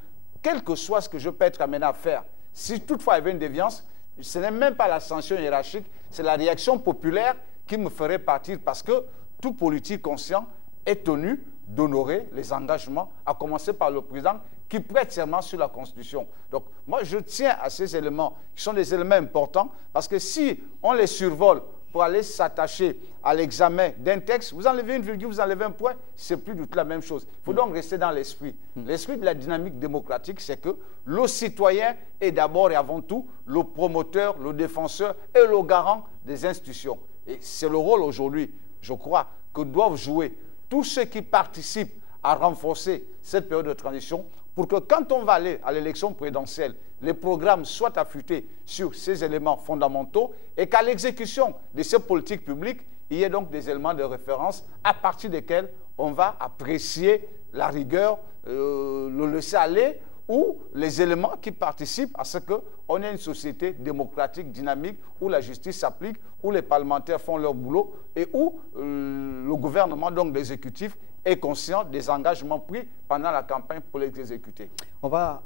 quel que soit ce que je peux être amené à faire, si toutefois il y avait une déviance, ce n'est même pas la sanction hiérarchique, c'est la réaction populaire qui me ferait partir, parce que tout politique conscient est tenu d'honorer les engagements, à commencer par le président qui prête serment sur la Constitution. Donc, moi, je tiens à ces éléments, qui sont des éléments importants, parce que si on les survole pour aller s'attacher à l'examen d'un texte, vous enlevez une virgule, vous enlevez un point, c'est plus du tout la même chose. Il faut donc rester dans l'esprit. L'esprit de la dynamique démocratique, c'est que le citoyen est d'abord et avant tout le promoteur, le défenseur et le garant des institutions. Et c'est le rôle aujourd'hui, je crois, que doivent jouer tous ceux qui participent à renforcer cette période de transition pour que quand on va aller à l'élection présidentielle, les programmes soient affûtés sur ces éléments fondamentaux et qu'à l'exécution de ces politiques publiques, il y ait donc des éléments de référence à partir desquels on va apprécier la rigueur, le laisser-aller ou les éléments qui participent à ce qu'on ait une société démocratique, dynamique, où la justice s'applique, où les parlementaires font leur boulot et où le gouvernement, donc l'exécutif, est conscient des engagements pris pendant la campagne pour les exécuter. On va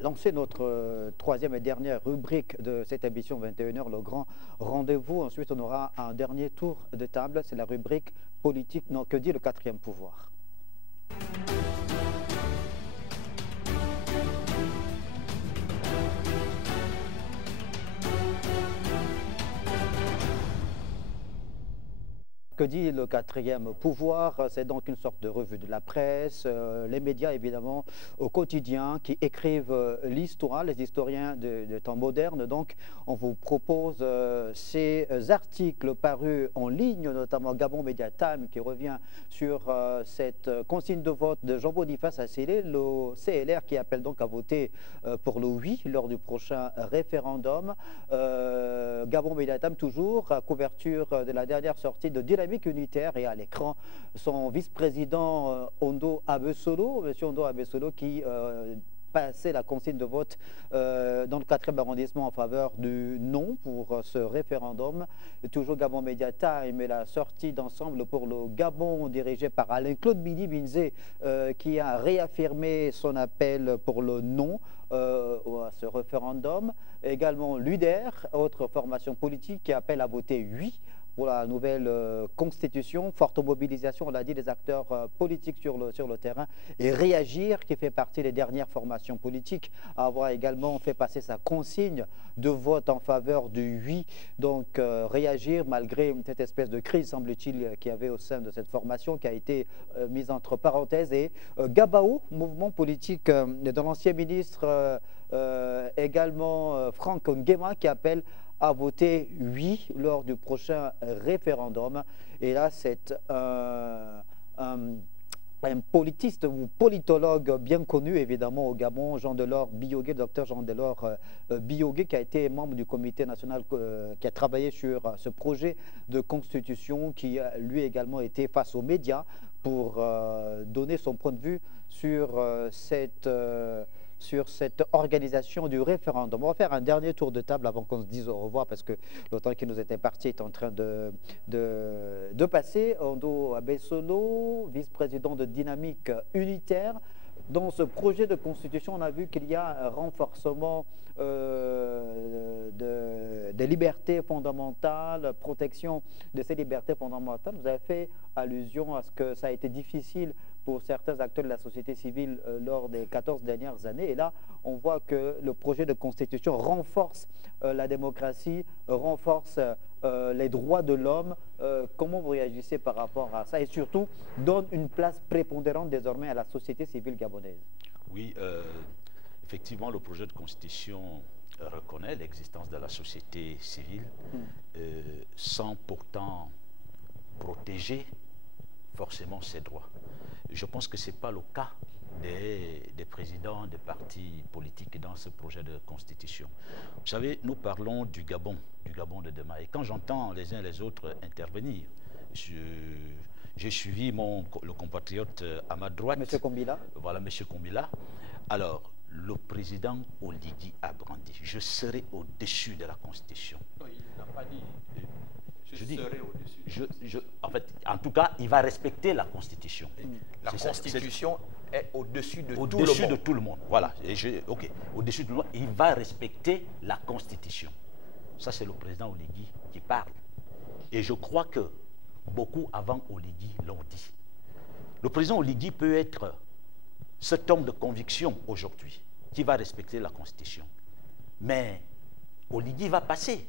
lancer notre troisième et dernière rubrique de cette émission 21h, le grand rendez-vous. Ensuite, on aura un dernier tour de table, c'est la rubrique politique. Non, que dit le quatrième pouvoir? Que dit le quatrième pouvoir? C'est donc une sorte de revue de la presse, les médias évidemment au quotidien qui écrivent l'histoire, les historiens de temps moderne. Donc on vous propose ces articles parus en ligne, notamment Gabon Media Time qui revient sur cette consigne de vote de Jean-Boniface Asselé, le CLR qui appelle donc à voter pour le oui lors du prochain référendum. Gabon Media Time toujours, à couverture de la dernière sortie de Dynamique Unitaire, et à l'écran son vice-président Ondo Abesolo, monsieur Ondo Abesolo qui passait la consigne de vote dans le 4e arrondissement en faveur du non pour ce référendum. Et toujours Gabon Media Time et la sortie d'ensemble pour le Gabon dirigé par Alain-Claude Midi-Binzé qui a réaffirmé son appel pour le non à ce référendum. Également l'UDER, autre formation politique qui appelle à voter oui pour la nouvelle constitution. Forte mobilisation, on l'a dit, des acteurs politiques sur le terrain. Et Réagir, qui fait partie des dernières formations politiques, à avoir également fait passer sa consigne de vote en faveur du oui. Donc Réagir, malgré cette espèce de crise, semble-t-il, qu'il y avait au sein de cette formation, qui a été mise entre parenthèses. Et Gabao, mouvement politique de l'ancien ministre, également Franck Nguema, qui appelle à voter oui lors du prochain référendum. Et là, c'est un politiste ou politologue bien connu évidemment au Gabon, Jean-Delors Biyogué, docteur Jean-Delors Biyogué, qui a été membre du comité national, qui a travaillé sur ce projet de constitution, qui lui également était face aux médias pour donner son point de vue sur cette organisation du référendum. On va faire un dernier tour de table avant qu'on se dise au revoir, parce que le temps qui nous était parti est en train de passer. Ondo Abesolo, vice-président de Dynamique Unitaire. Dans ce projet de constitution, on a vu qu'il y a un renforcement des libertés fondamentales, protection de ces libertés fondamentales. Vous avez fait allusion à ce que ça a été difficile pour certains acteurs de la société civile lors des 14 dernières années. Et là, on voit que le projet de constitution renforce la démocratie, renforce les droits de l'homme. Comment vous réagissez par rapport à ça? Et surtout, donne une place prépondérante désormais à la société civile gabonaise. Oui, effectivement, le projet de constitution reconnaît l'existence de la société civile sans pourtant protéger forcément ses droits. Je pense que ce n'est pas le cas des présidents des partis politiques dans ce projet de constitution. Vous savez, nous parlons du Gabon de demain. Et quand j'entends les uns et les autres intervenir, j'ai suivi le compatriote à ma droite. Monsieur Kombila. Voilà, Monsieur Kombila. Alors, le président Oligui a brandi. Je serai au-dessus de la Constitution. Non, il n'a pas dit. Je serai au-dessus. En tout cas, il va respecter la Constitution. La Constitution est au-dessus de tout le monde. Au-dessus de tout le monde. Voilà. Ok. Au-dessus de tout le monde, il va respecter la Constitution. Ça, c'est le président Oligui qui parle. Et je crois que beaucoup avant Oligui l'ont dit. Le président Oligui peut être cet homme de conviction aujourd'hui qui va respecter la Constitution. Mais Oligui va passer.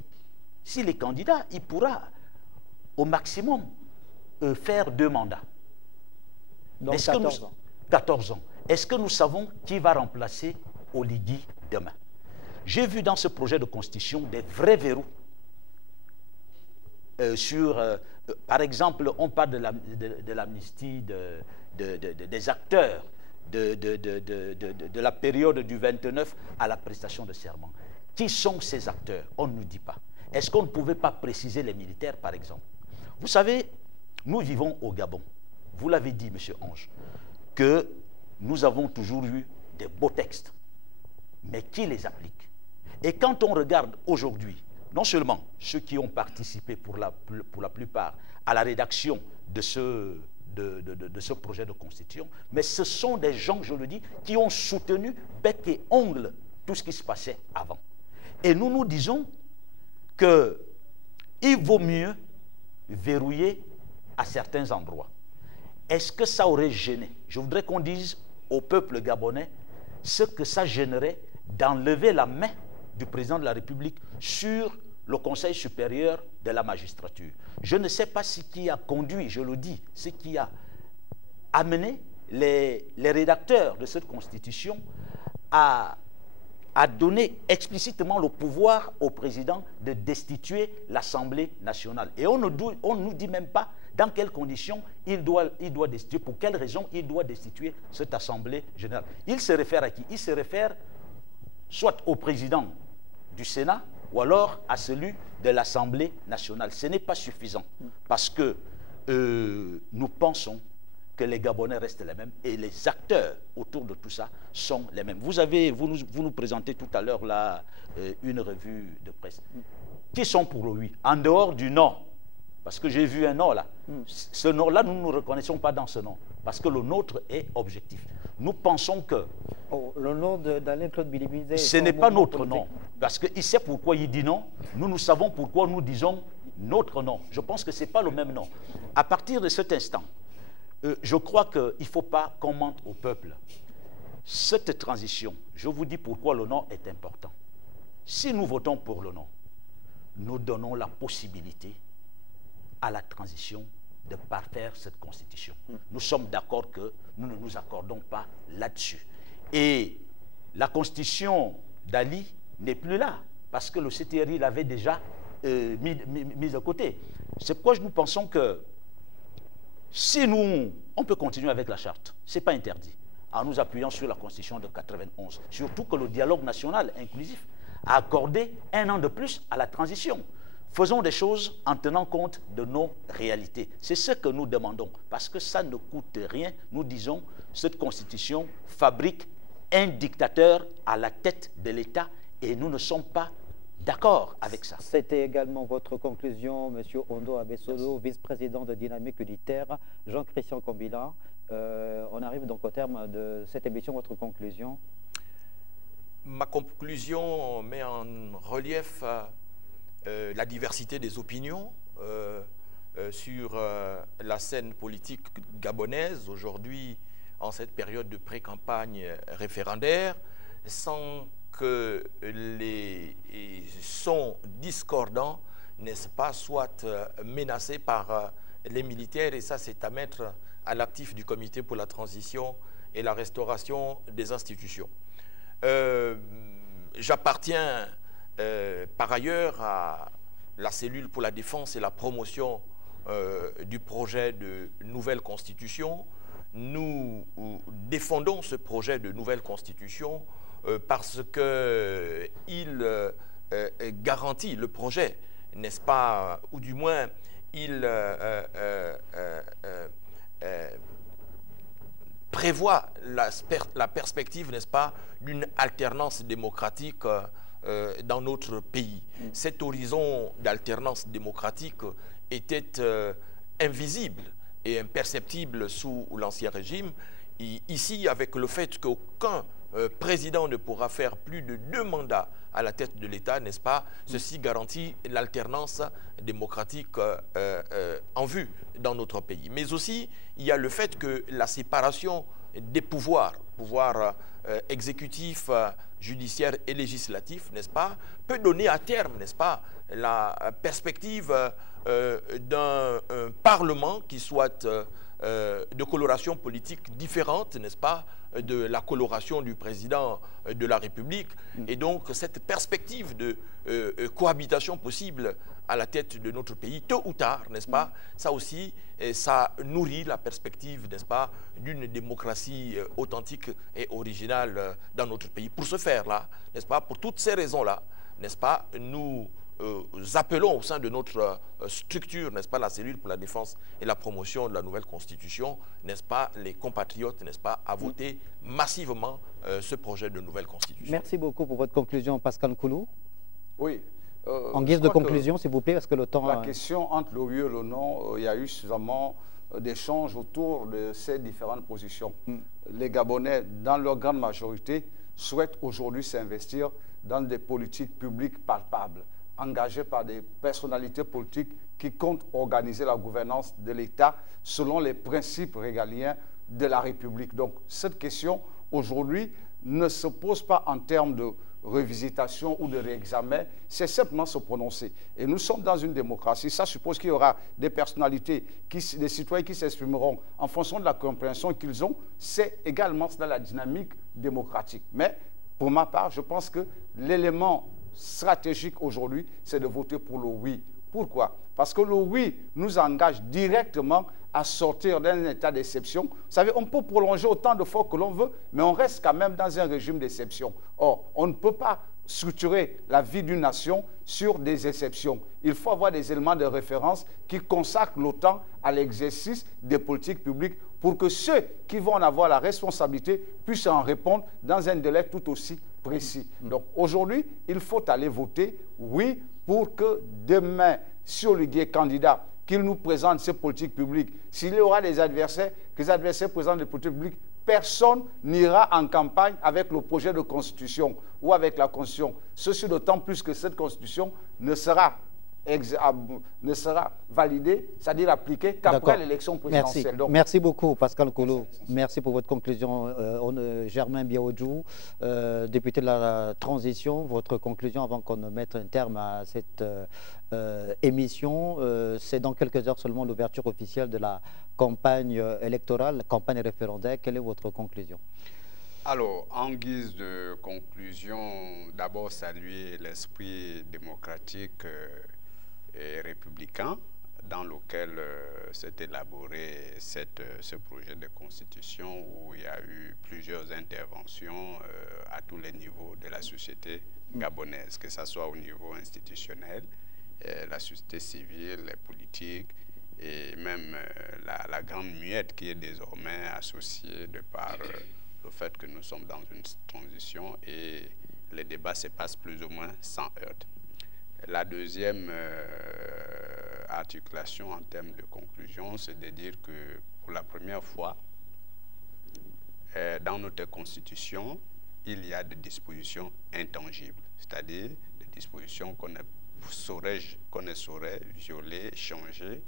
S'il est candidat, il pourra au maximum faire 2 mandats. Donc 14 ans. 14 ans. Est-ce que nous savons qui va remplacer Oligui demain? J'ai vu dans ce projet de constitution des vrais verrous. Par exemple, on parle de l'amnistie des acteurs de la période du 29 à la prestation de serment. Qui sont ces acteurs? On ne nous dit pas. Est-ce qu'on ne pouvait pas préciser les militaires, par exemple? Vous savez, nous vivons au Gabon. Vous l'avez dit, M. Ange, que nous avons toujours eu des beaux textes. Mais qui les applique? Et quand on regarde aujourd'hui, non seulement ceux qui ont participé pour la plupart à la rédaction de de ce projet de constitution, mais ce sont des gens, je le dis, qui ont soutenu bec et ongle tout ce qui se passait avant. Et nous nous disons qu'il vaut mieux verrouiller à certains endroits. Est-ce que ça aurait gêné? Je voudrais qu'on dise au peuple gabonais ce que ça gênerait d'enlever la main du président de la République sur le Conseil supérieur de la magistrature. Je ne sais pas ce qui a conduit, je le dis, ce qui a amené les rédacteurs de cette constitution à donner explicitement le pouvoir au président de destituer l'Assemblée nationale. Et on ne nous dit même pas dans quelles conditions il doit destituer, pour quelles raisons il doit destituer cette Assemblée générale. Il se réfère à qui? Il se réfère soit au président du Sénat, ou alors à celui de l'Assemblée nationale. Ce n'est pas suffisant, parce que nous pensons que les Gabonais restent les mêmes et les acteurs autour de tout ça sont les mêmes. Vous nous présentez tout à l'heure là une revue de presse. Qui sont pour le oui? En dehors du non, parce que j'ai vu un non là. Ce non-là, nous ne nous reconnaissons pas dans ce non, parce que le nôtre est objectif. Nous pensons que... le nom d'Alain-Claude Bilibizé... Ce n'est pas notre nom, parce qu'il sait pourquoi il dit non. Nous savons pourquoi nous disons notre nom. Je pense que ce n'est pas le même nom. À partir de cet instant, je crois qu'il ne faut pas qu'on mente au peuple. Cette transition, je vous dis pourquoi le nom est important. Si nous votons pour le nom, nous donnons la possibilité à la transition de parfaire cette constitution. Nous sommes d'accord que nous ne nous accordons pas là-dessus. Et la constitution d'Ali n'est plus là, parce que le CTRI l'avait déjà mis de côté. C'est pourquoi nous pensons que si on peut continuer avec la charte, ce n'est pas interdit, en nous appuyant sur la constitution de 91, surtout que le dialogue national inclusif a accordé 1 an de plus à la transition. Faisons des choses en tenant compte de nos réalités. C'est ce que nous demandons, parce que ça ne coûte rien. Nous disons, cette constitution fabrique un dictateur à la tête de l'État et nous ne sommes pas d'accord avec ça. C'était également votre conclusion, M. Ondo Abessolo, vice-président de Dynamique Unitaire. Jean-Christian Kombila, on arrive donc au terme de cette émission. Votre conclusion? Ma conclusion met en relief la diversité des opinions sur la scène politique gabonaise aujourd'hui, en cette période de pré-campagne référendaire, sans que les sons discordants, n'est-ce pas, soient menacés par les militaires, et ça c'est à mettre à l'actif du Comité pour la transition et la restauration des institutions. J'appartiens par ailleurs à la cellule pour la défense et la promotion du projet de nouvelle constitution. Nous défendons ce projet de nouvelle constitution parce qu'il garantit le projet, n'est-ce pas, ou du moins il prévoit la perspective, n'est-ce pas, d'une alternance démocratique dans notre pays. Cet horizon d'alternance démocratique était invisible et imperceptible sous l'Ancien Régime. Ici, avec le fait qu'aucun président ne pourra faire plus de 2 mandats à la tête de l'État, n'est-ce pas, ceci garantit l'alternance démocratique en vue dans notre pays. Mais aussi, il y a le fait que la séparation des pouvoirs exécutif, judiciaire et législatif, n'est-ce pas, peut donner à terme, n'est-ce pas, la perspective d'un Parlement qui soit de coloration politique différente, n'est-ce pas, de la coloration du président de la République. Et donc, cette perspective de cohabitation possible à la tête de notre pays, tôt ou tard, n'est-ce pas, ça aussi, ça nourrit la perspective, n'est-ce pas, d'une démocratie authentique et originale dans notre pays. Pour ce faire-là, n'est-ce pas, pour toutes ces raisons-là, n'est-ce pas, nous appelons au sein de notre structure, n'est-ce pas, la cellule pour la défense et la promotion de la nouvelle constitution, n'est-ce pas, les compatriotes, n'est-ce pas, à voter massivement ce projet de nouvelle constitution. Merci beaucoup pour votre conclusion, Pascal Koulou. Oui. En guise de conclusion, s'il vous plaît, parce que le temps... La question entre le oui et le non, il y a eu suffisamment d'échanges autour de ces différentes positions. Les Gabonais, dans leur grande majorité, souhaitent aujourd'hui s'investir dans des politiques publiques palpables, engagées par des personnalités politiques qui comptent organiser la gouvernance de l'État selon les principes régaliens de la République. Donc, cette question, aujourd'hui, ne se pose pas en termes de revisitation ou de réexamen, c'est simplement se prononcer. Et nous sommes dans une démocratie, ça suppose qu'il y aura des personnalités, des citoyens qui s'exprimeront en fonction de la compréhension qu'ils ont, c'est également dans la dynamique démocratique. Mais pour ma part, je pense que l'élément stratégique aujourd'hui, c'est de voter pour le oui. Pourquoi? Parce que le oui nous engage directement à sortir d'un état d'exception. Vous savez, on peut prolonger autant de fois que l'on veut, mais on reste quand même dans un régime d'exception. Or, on ne peut pas structurer la vie d'une nation sur des exceptions. Il faut avoir des éléments de référence qui consacrent l'OTAN à l'exercice des politiques publiques pour que ceux qui vont en avoir la responsabilité puissent en répondre dans un délai tout aussi précis. Donc aujourd'hui, il faut aller voter oui pour que demain, si Oligui est candidat, qu'il nous présente ces politiques publiques. S'il y aura des adversaires, que les adversaires présentent des politiques publiques, personne n'ira en campagne avec le projet de constitution ou avec la constitution. Ceci d'autant plus que cette constitution ne sera validée, c'est-à-dire appliquée qu'après l'élection présidentielle. Merci. Donc, merci beaucoup, Pascal Koulou. Merci pour votre conclusion. Germain Biaoudjou, député de la transition, votre conclusion avant qu'on ne mette un terme à cette émission. C'est dans quelques heures seulement l'ouverture officielle de la campagne électorale, campagne référendaire. Quelle est votre conclusion? Alors, en guise de conclusion, d'abord saluer l'esprit démocratique et républicain dans lequel s'est élaboré ce projet de constitution où il y a eu plusieurs interventions à tous les niveaux de la société gabonaise, que ce soit au niveau institutionnel, la société civile, les politiques et même la grande muette qui est désormais associée de par le fait que nous sommes dans une transition et les débats se passent plus ou moins sans heurts. La deuxième articulation en termes de conclusion, c'est de dire que pour la première fois, dans notre constitution, il y a des dispositions intangibles, c'est-à-dire des dispositions qu'on ne saurait violer, changer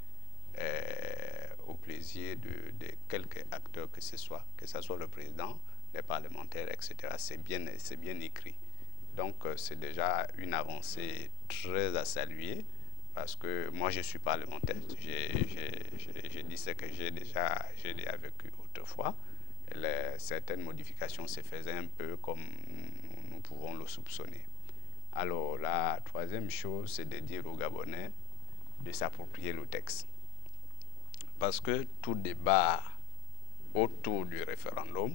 au plaisir de quelques acteurs que ce soit le président, les parlementaires, etc. C'est bien écrit. Donc, c'est déjà une avancée très à saluer parce que moi, je suis parlementaire. J'ai dit ce que j'ai déjà vécu autrefois. Certaines modifications se faisaient un peu comme nous pouvons le soupçonner. Alors, la troisième chose, c'est de dire aux Gabonais de s'approprier le texte. Parce que tout débat autour du référendum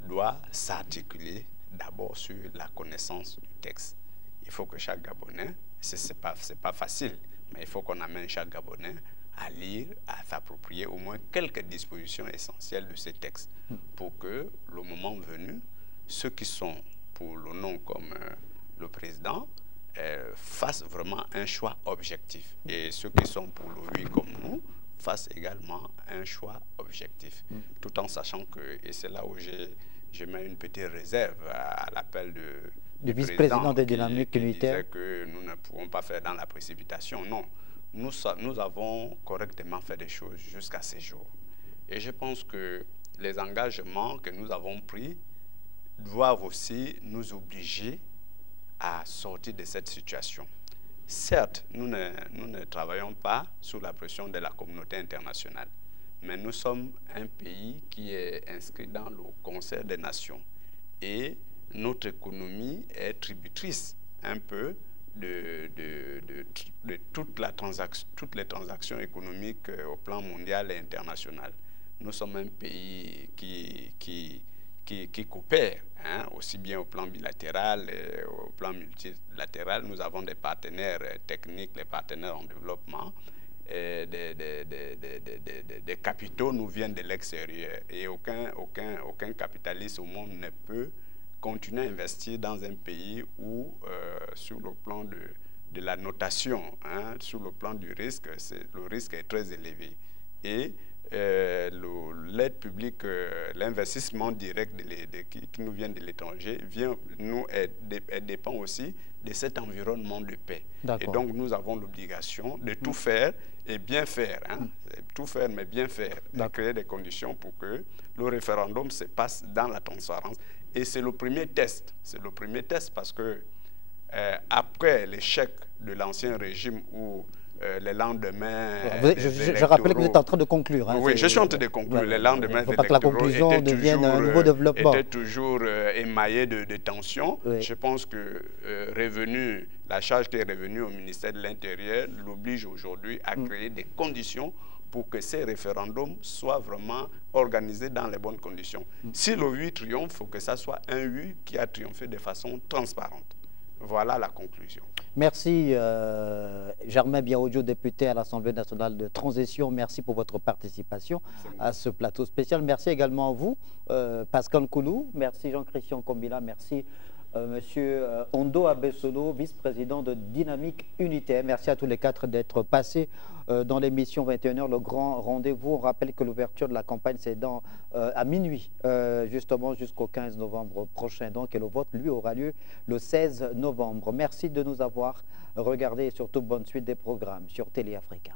doit s'articuler d'abord sur la connaissance du texte. Il faut que chaque Gabonais, c'est pas facile, mais il faut qu'on amène chaque Gabonais à lire, à s'approprier au moins quelques dispositions essentielles de ces textes pour que, le moment venu, ceux qui sont pour le non comme le président fassent vraiment un choix objectif. Et ceux qui sont pour le oui comme nous fassent également un choix objectif. Tout en sachant que, et c'est là où je mets une petite réserve à l'appel du vice-président des dynamiques unitaires, qui disait que nous ne pouvons pas faire dans la précipitation. Non, nous avons correctement fait des choses jusqu'à ces jours. Et je pense que les engagements que nous avons pris doivent aussi nous obliger à sortir de cette situation. Certes, nous ne travaillons pas sous la pression de la communauté internationale, mais nous sommes un pays qui est inscrit dans le concert des nations et notre économie est tributrice un peu de toutes les transactions économiques au plan mondial et international. Nous sommes un pays qui coopère, hein, aussi bien au plan bilatéral et au plan multilatéral. Nous avons des partenaires techniques, des partenaires en développement. Des capitaux nous viennent de l'extérieur et aucun capitaliste au monde ne peut continuer à investir dans un pays où, sur le plan de la notation, hein, sur le plan du risque, le risque est très élevé. Et l'aide publique, l'investissement direct qui nous vient de l'étranger, dépend aussi de cet environnement de paix. Et donc, nous avons l'obligation de tout faire et bien faire. Hein? Tout faire, mais bien faire. Et créer des conditions pour que le référendum se passe dans la transparence. Et c'est le premier test. C'est le premier test parce que après l'échec de l'ancien régime où les lendemains... Je rappelle que vous êtes en train de conclure. Hein, oui, je suis en train de conclure. Les lendemains électoraux, que la conclusion devienne un nouveau développement. Était toujours émaillé de tensions. Oui. Je pense que la charge qui est revenue au ministère de l'Intérieur l'oblige aujourd'hui à créer des conditions pour que ces référendums soient vraiment organisés dans les bonnes conditions. Si le oui triomphe, il faut que ça soit un oui qui a triomphé de façon transparente. Voilà la conclusion. Merci Germain Biaoudjo, député à l'Assemblée nationale de transition. Merci pour votre participation à ce plateau spécial. Merci également à vous, Pascal Koulou. Merci Jean-Christian Kombila. Merci Monsieur Ondo Abesolo, vice-président de Dynamique Unitaire. Merci à tous les quatre d'être passés dans l'émission 21h, le grand rendez-vous. On rappelle que l'ouverture de la campagne, c'est à minuit, justement jusqu'au 15 novembre prochain. Donc, et le vote, lui, aura lieu le 16 novembre. Merci de nous avoir regardés et surtout bonne suite des programmes sur Télé Africa.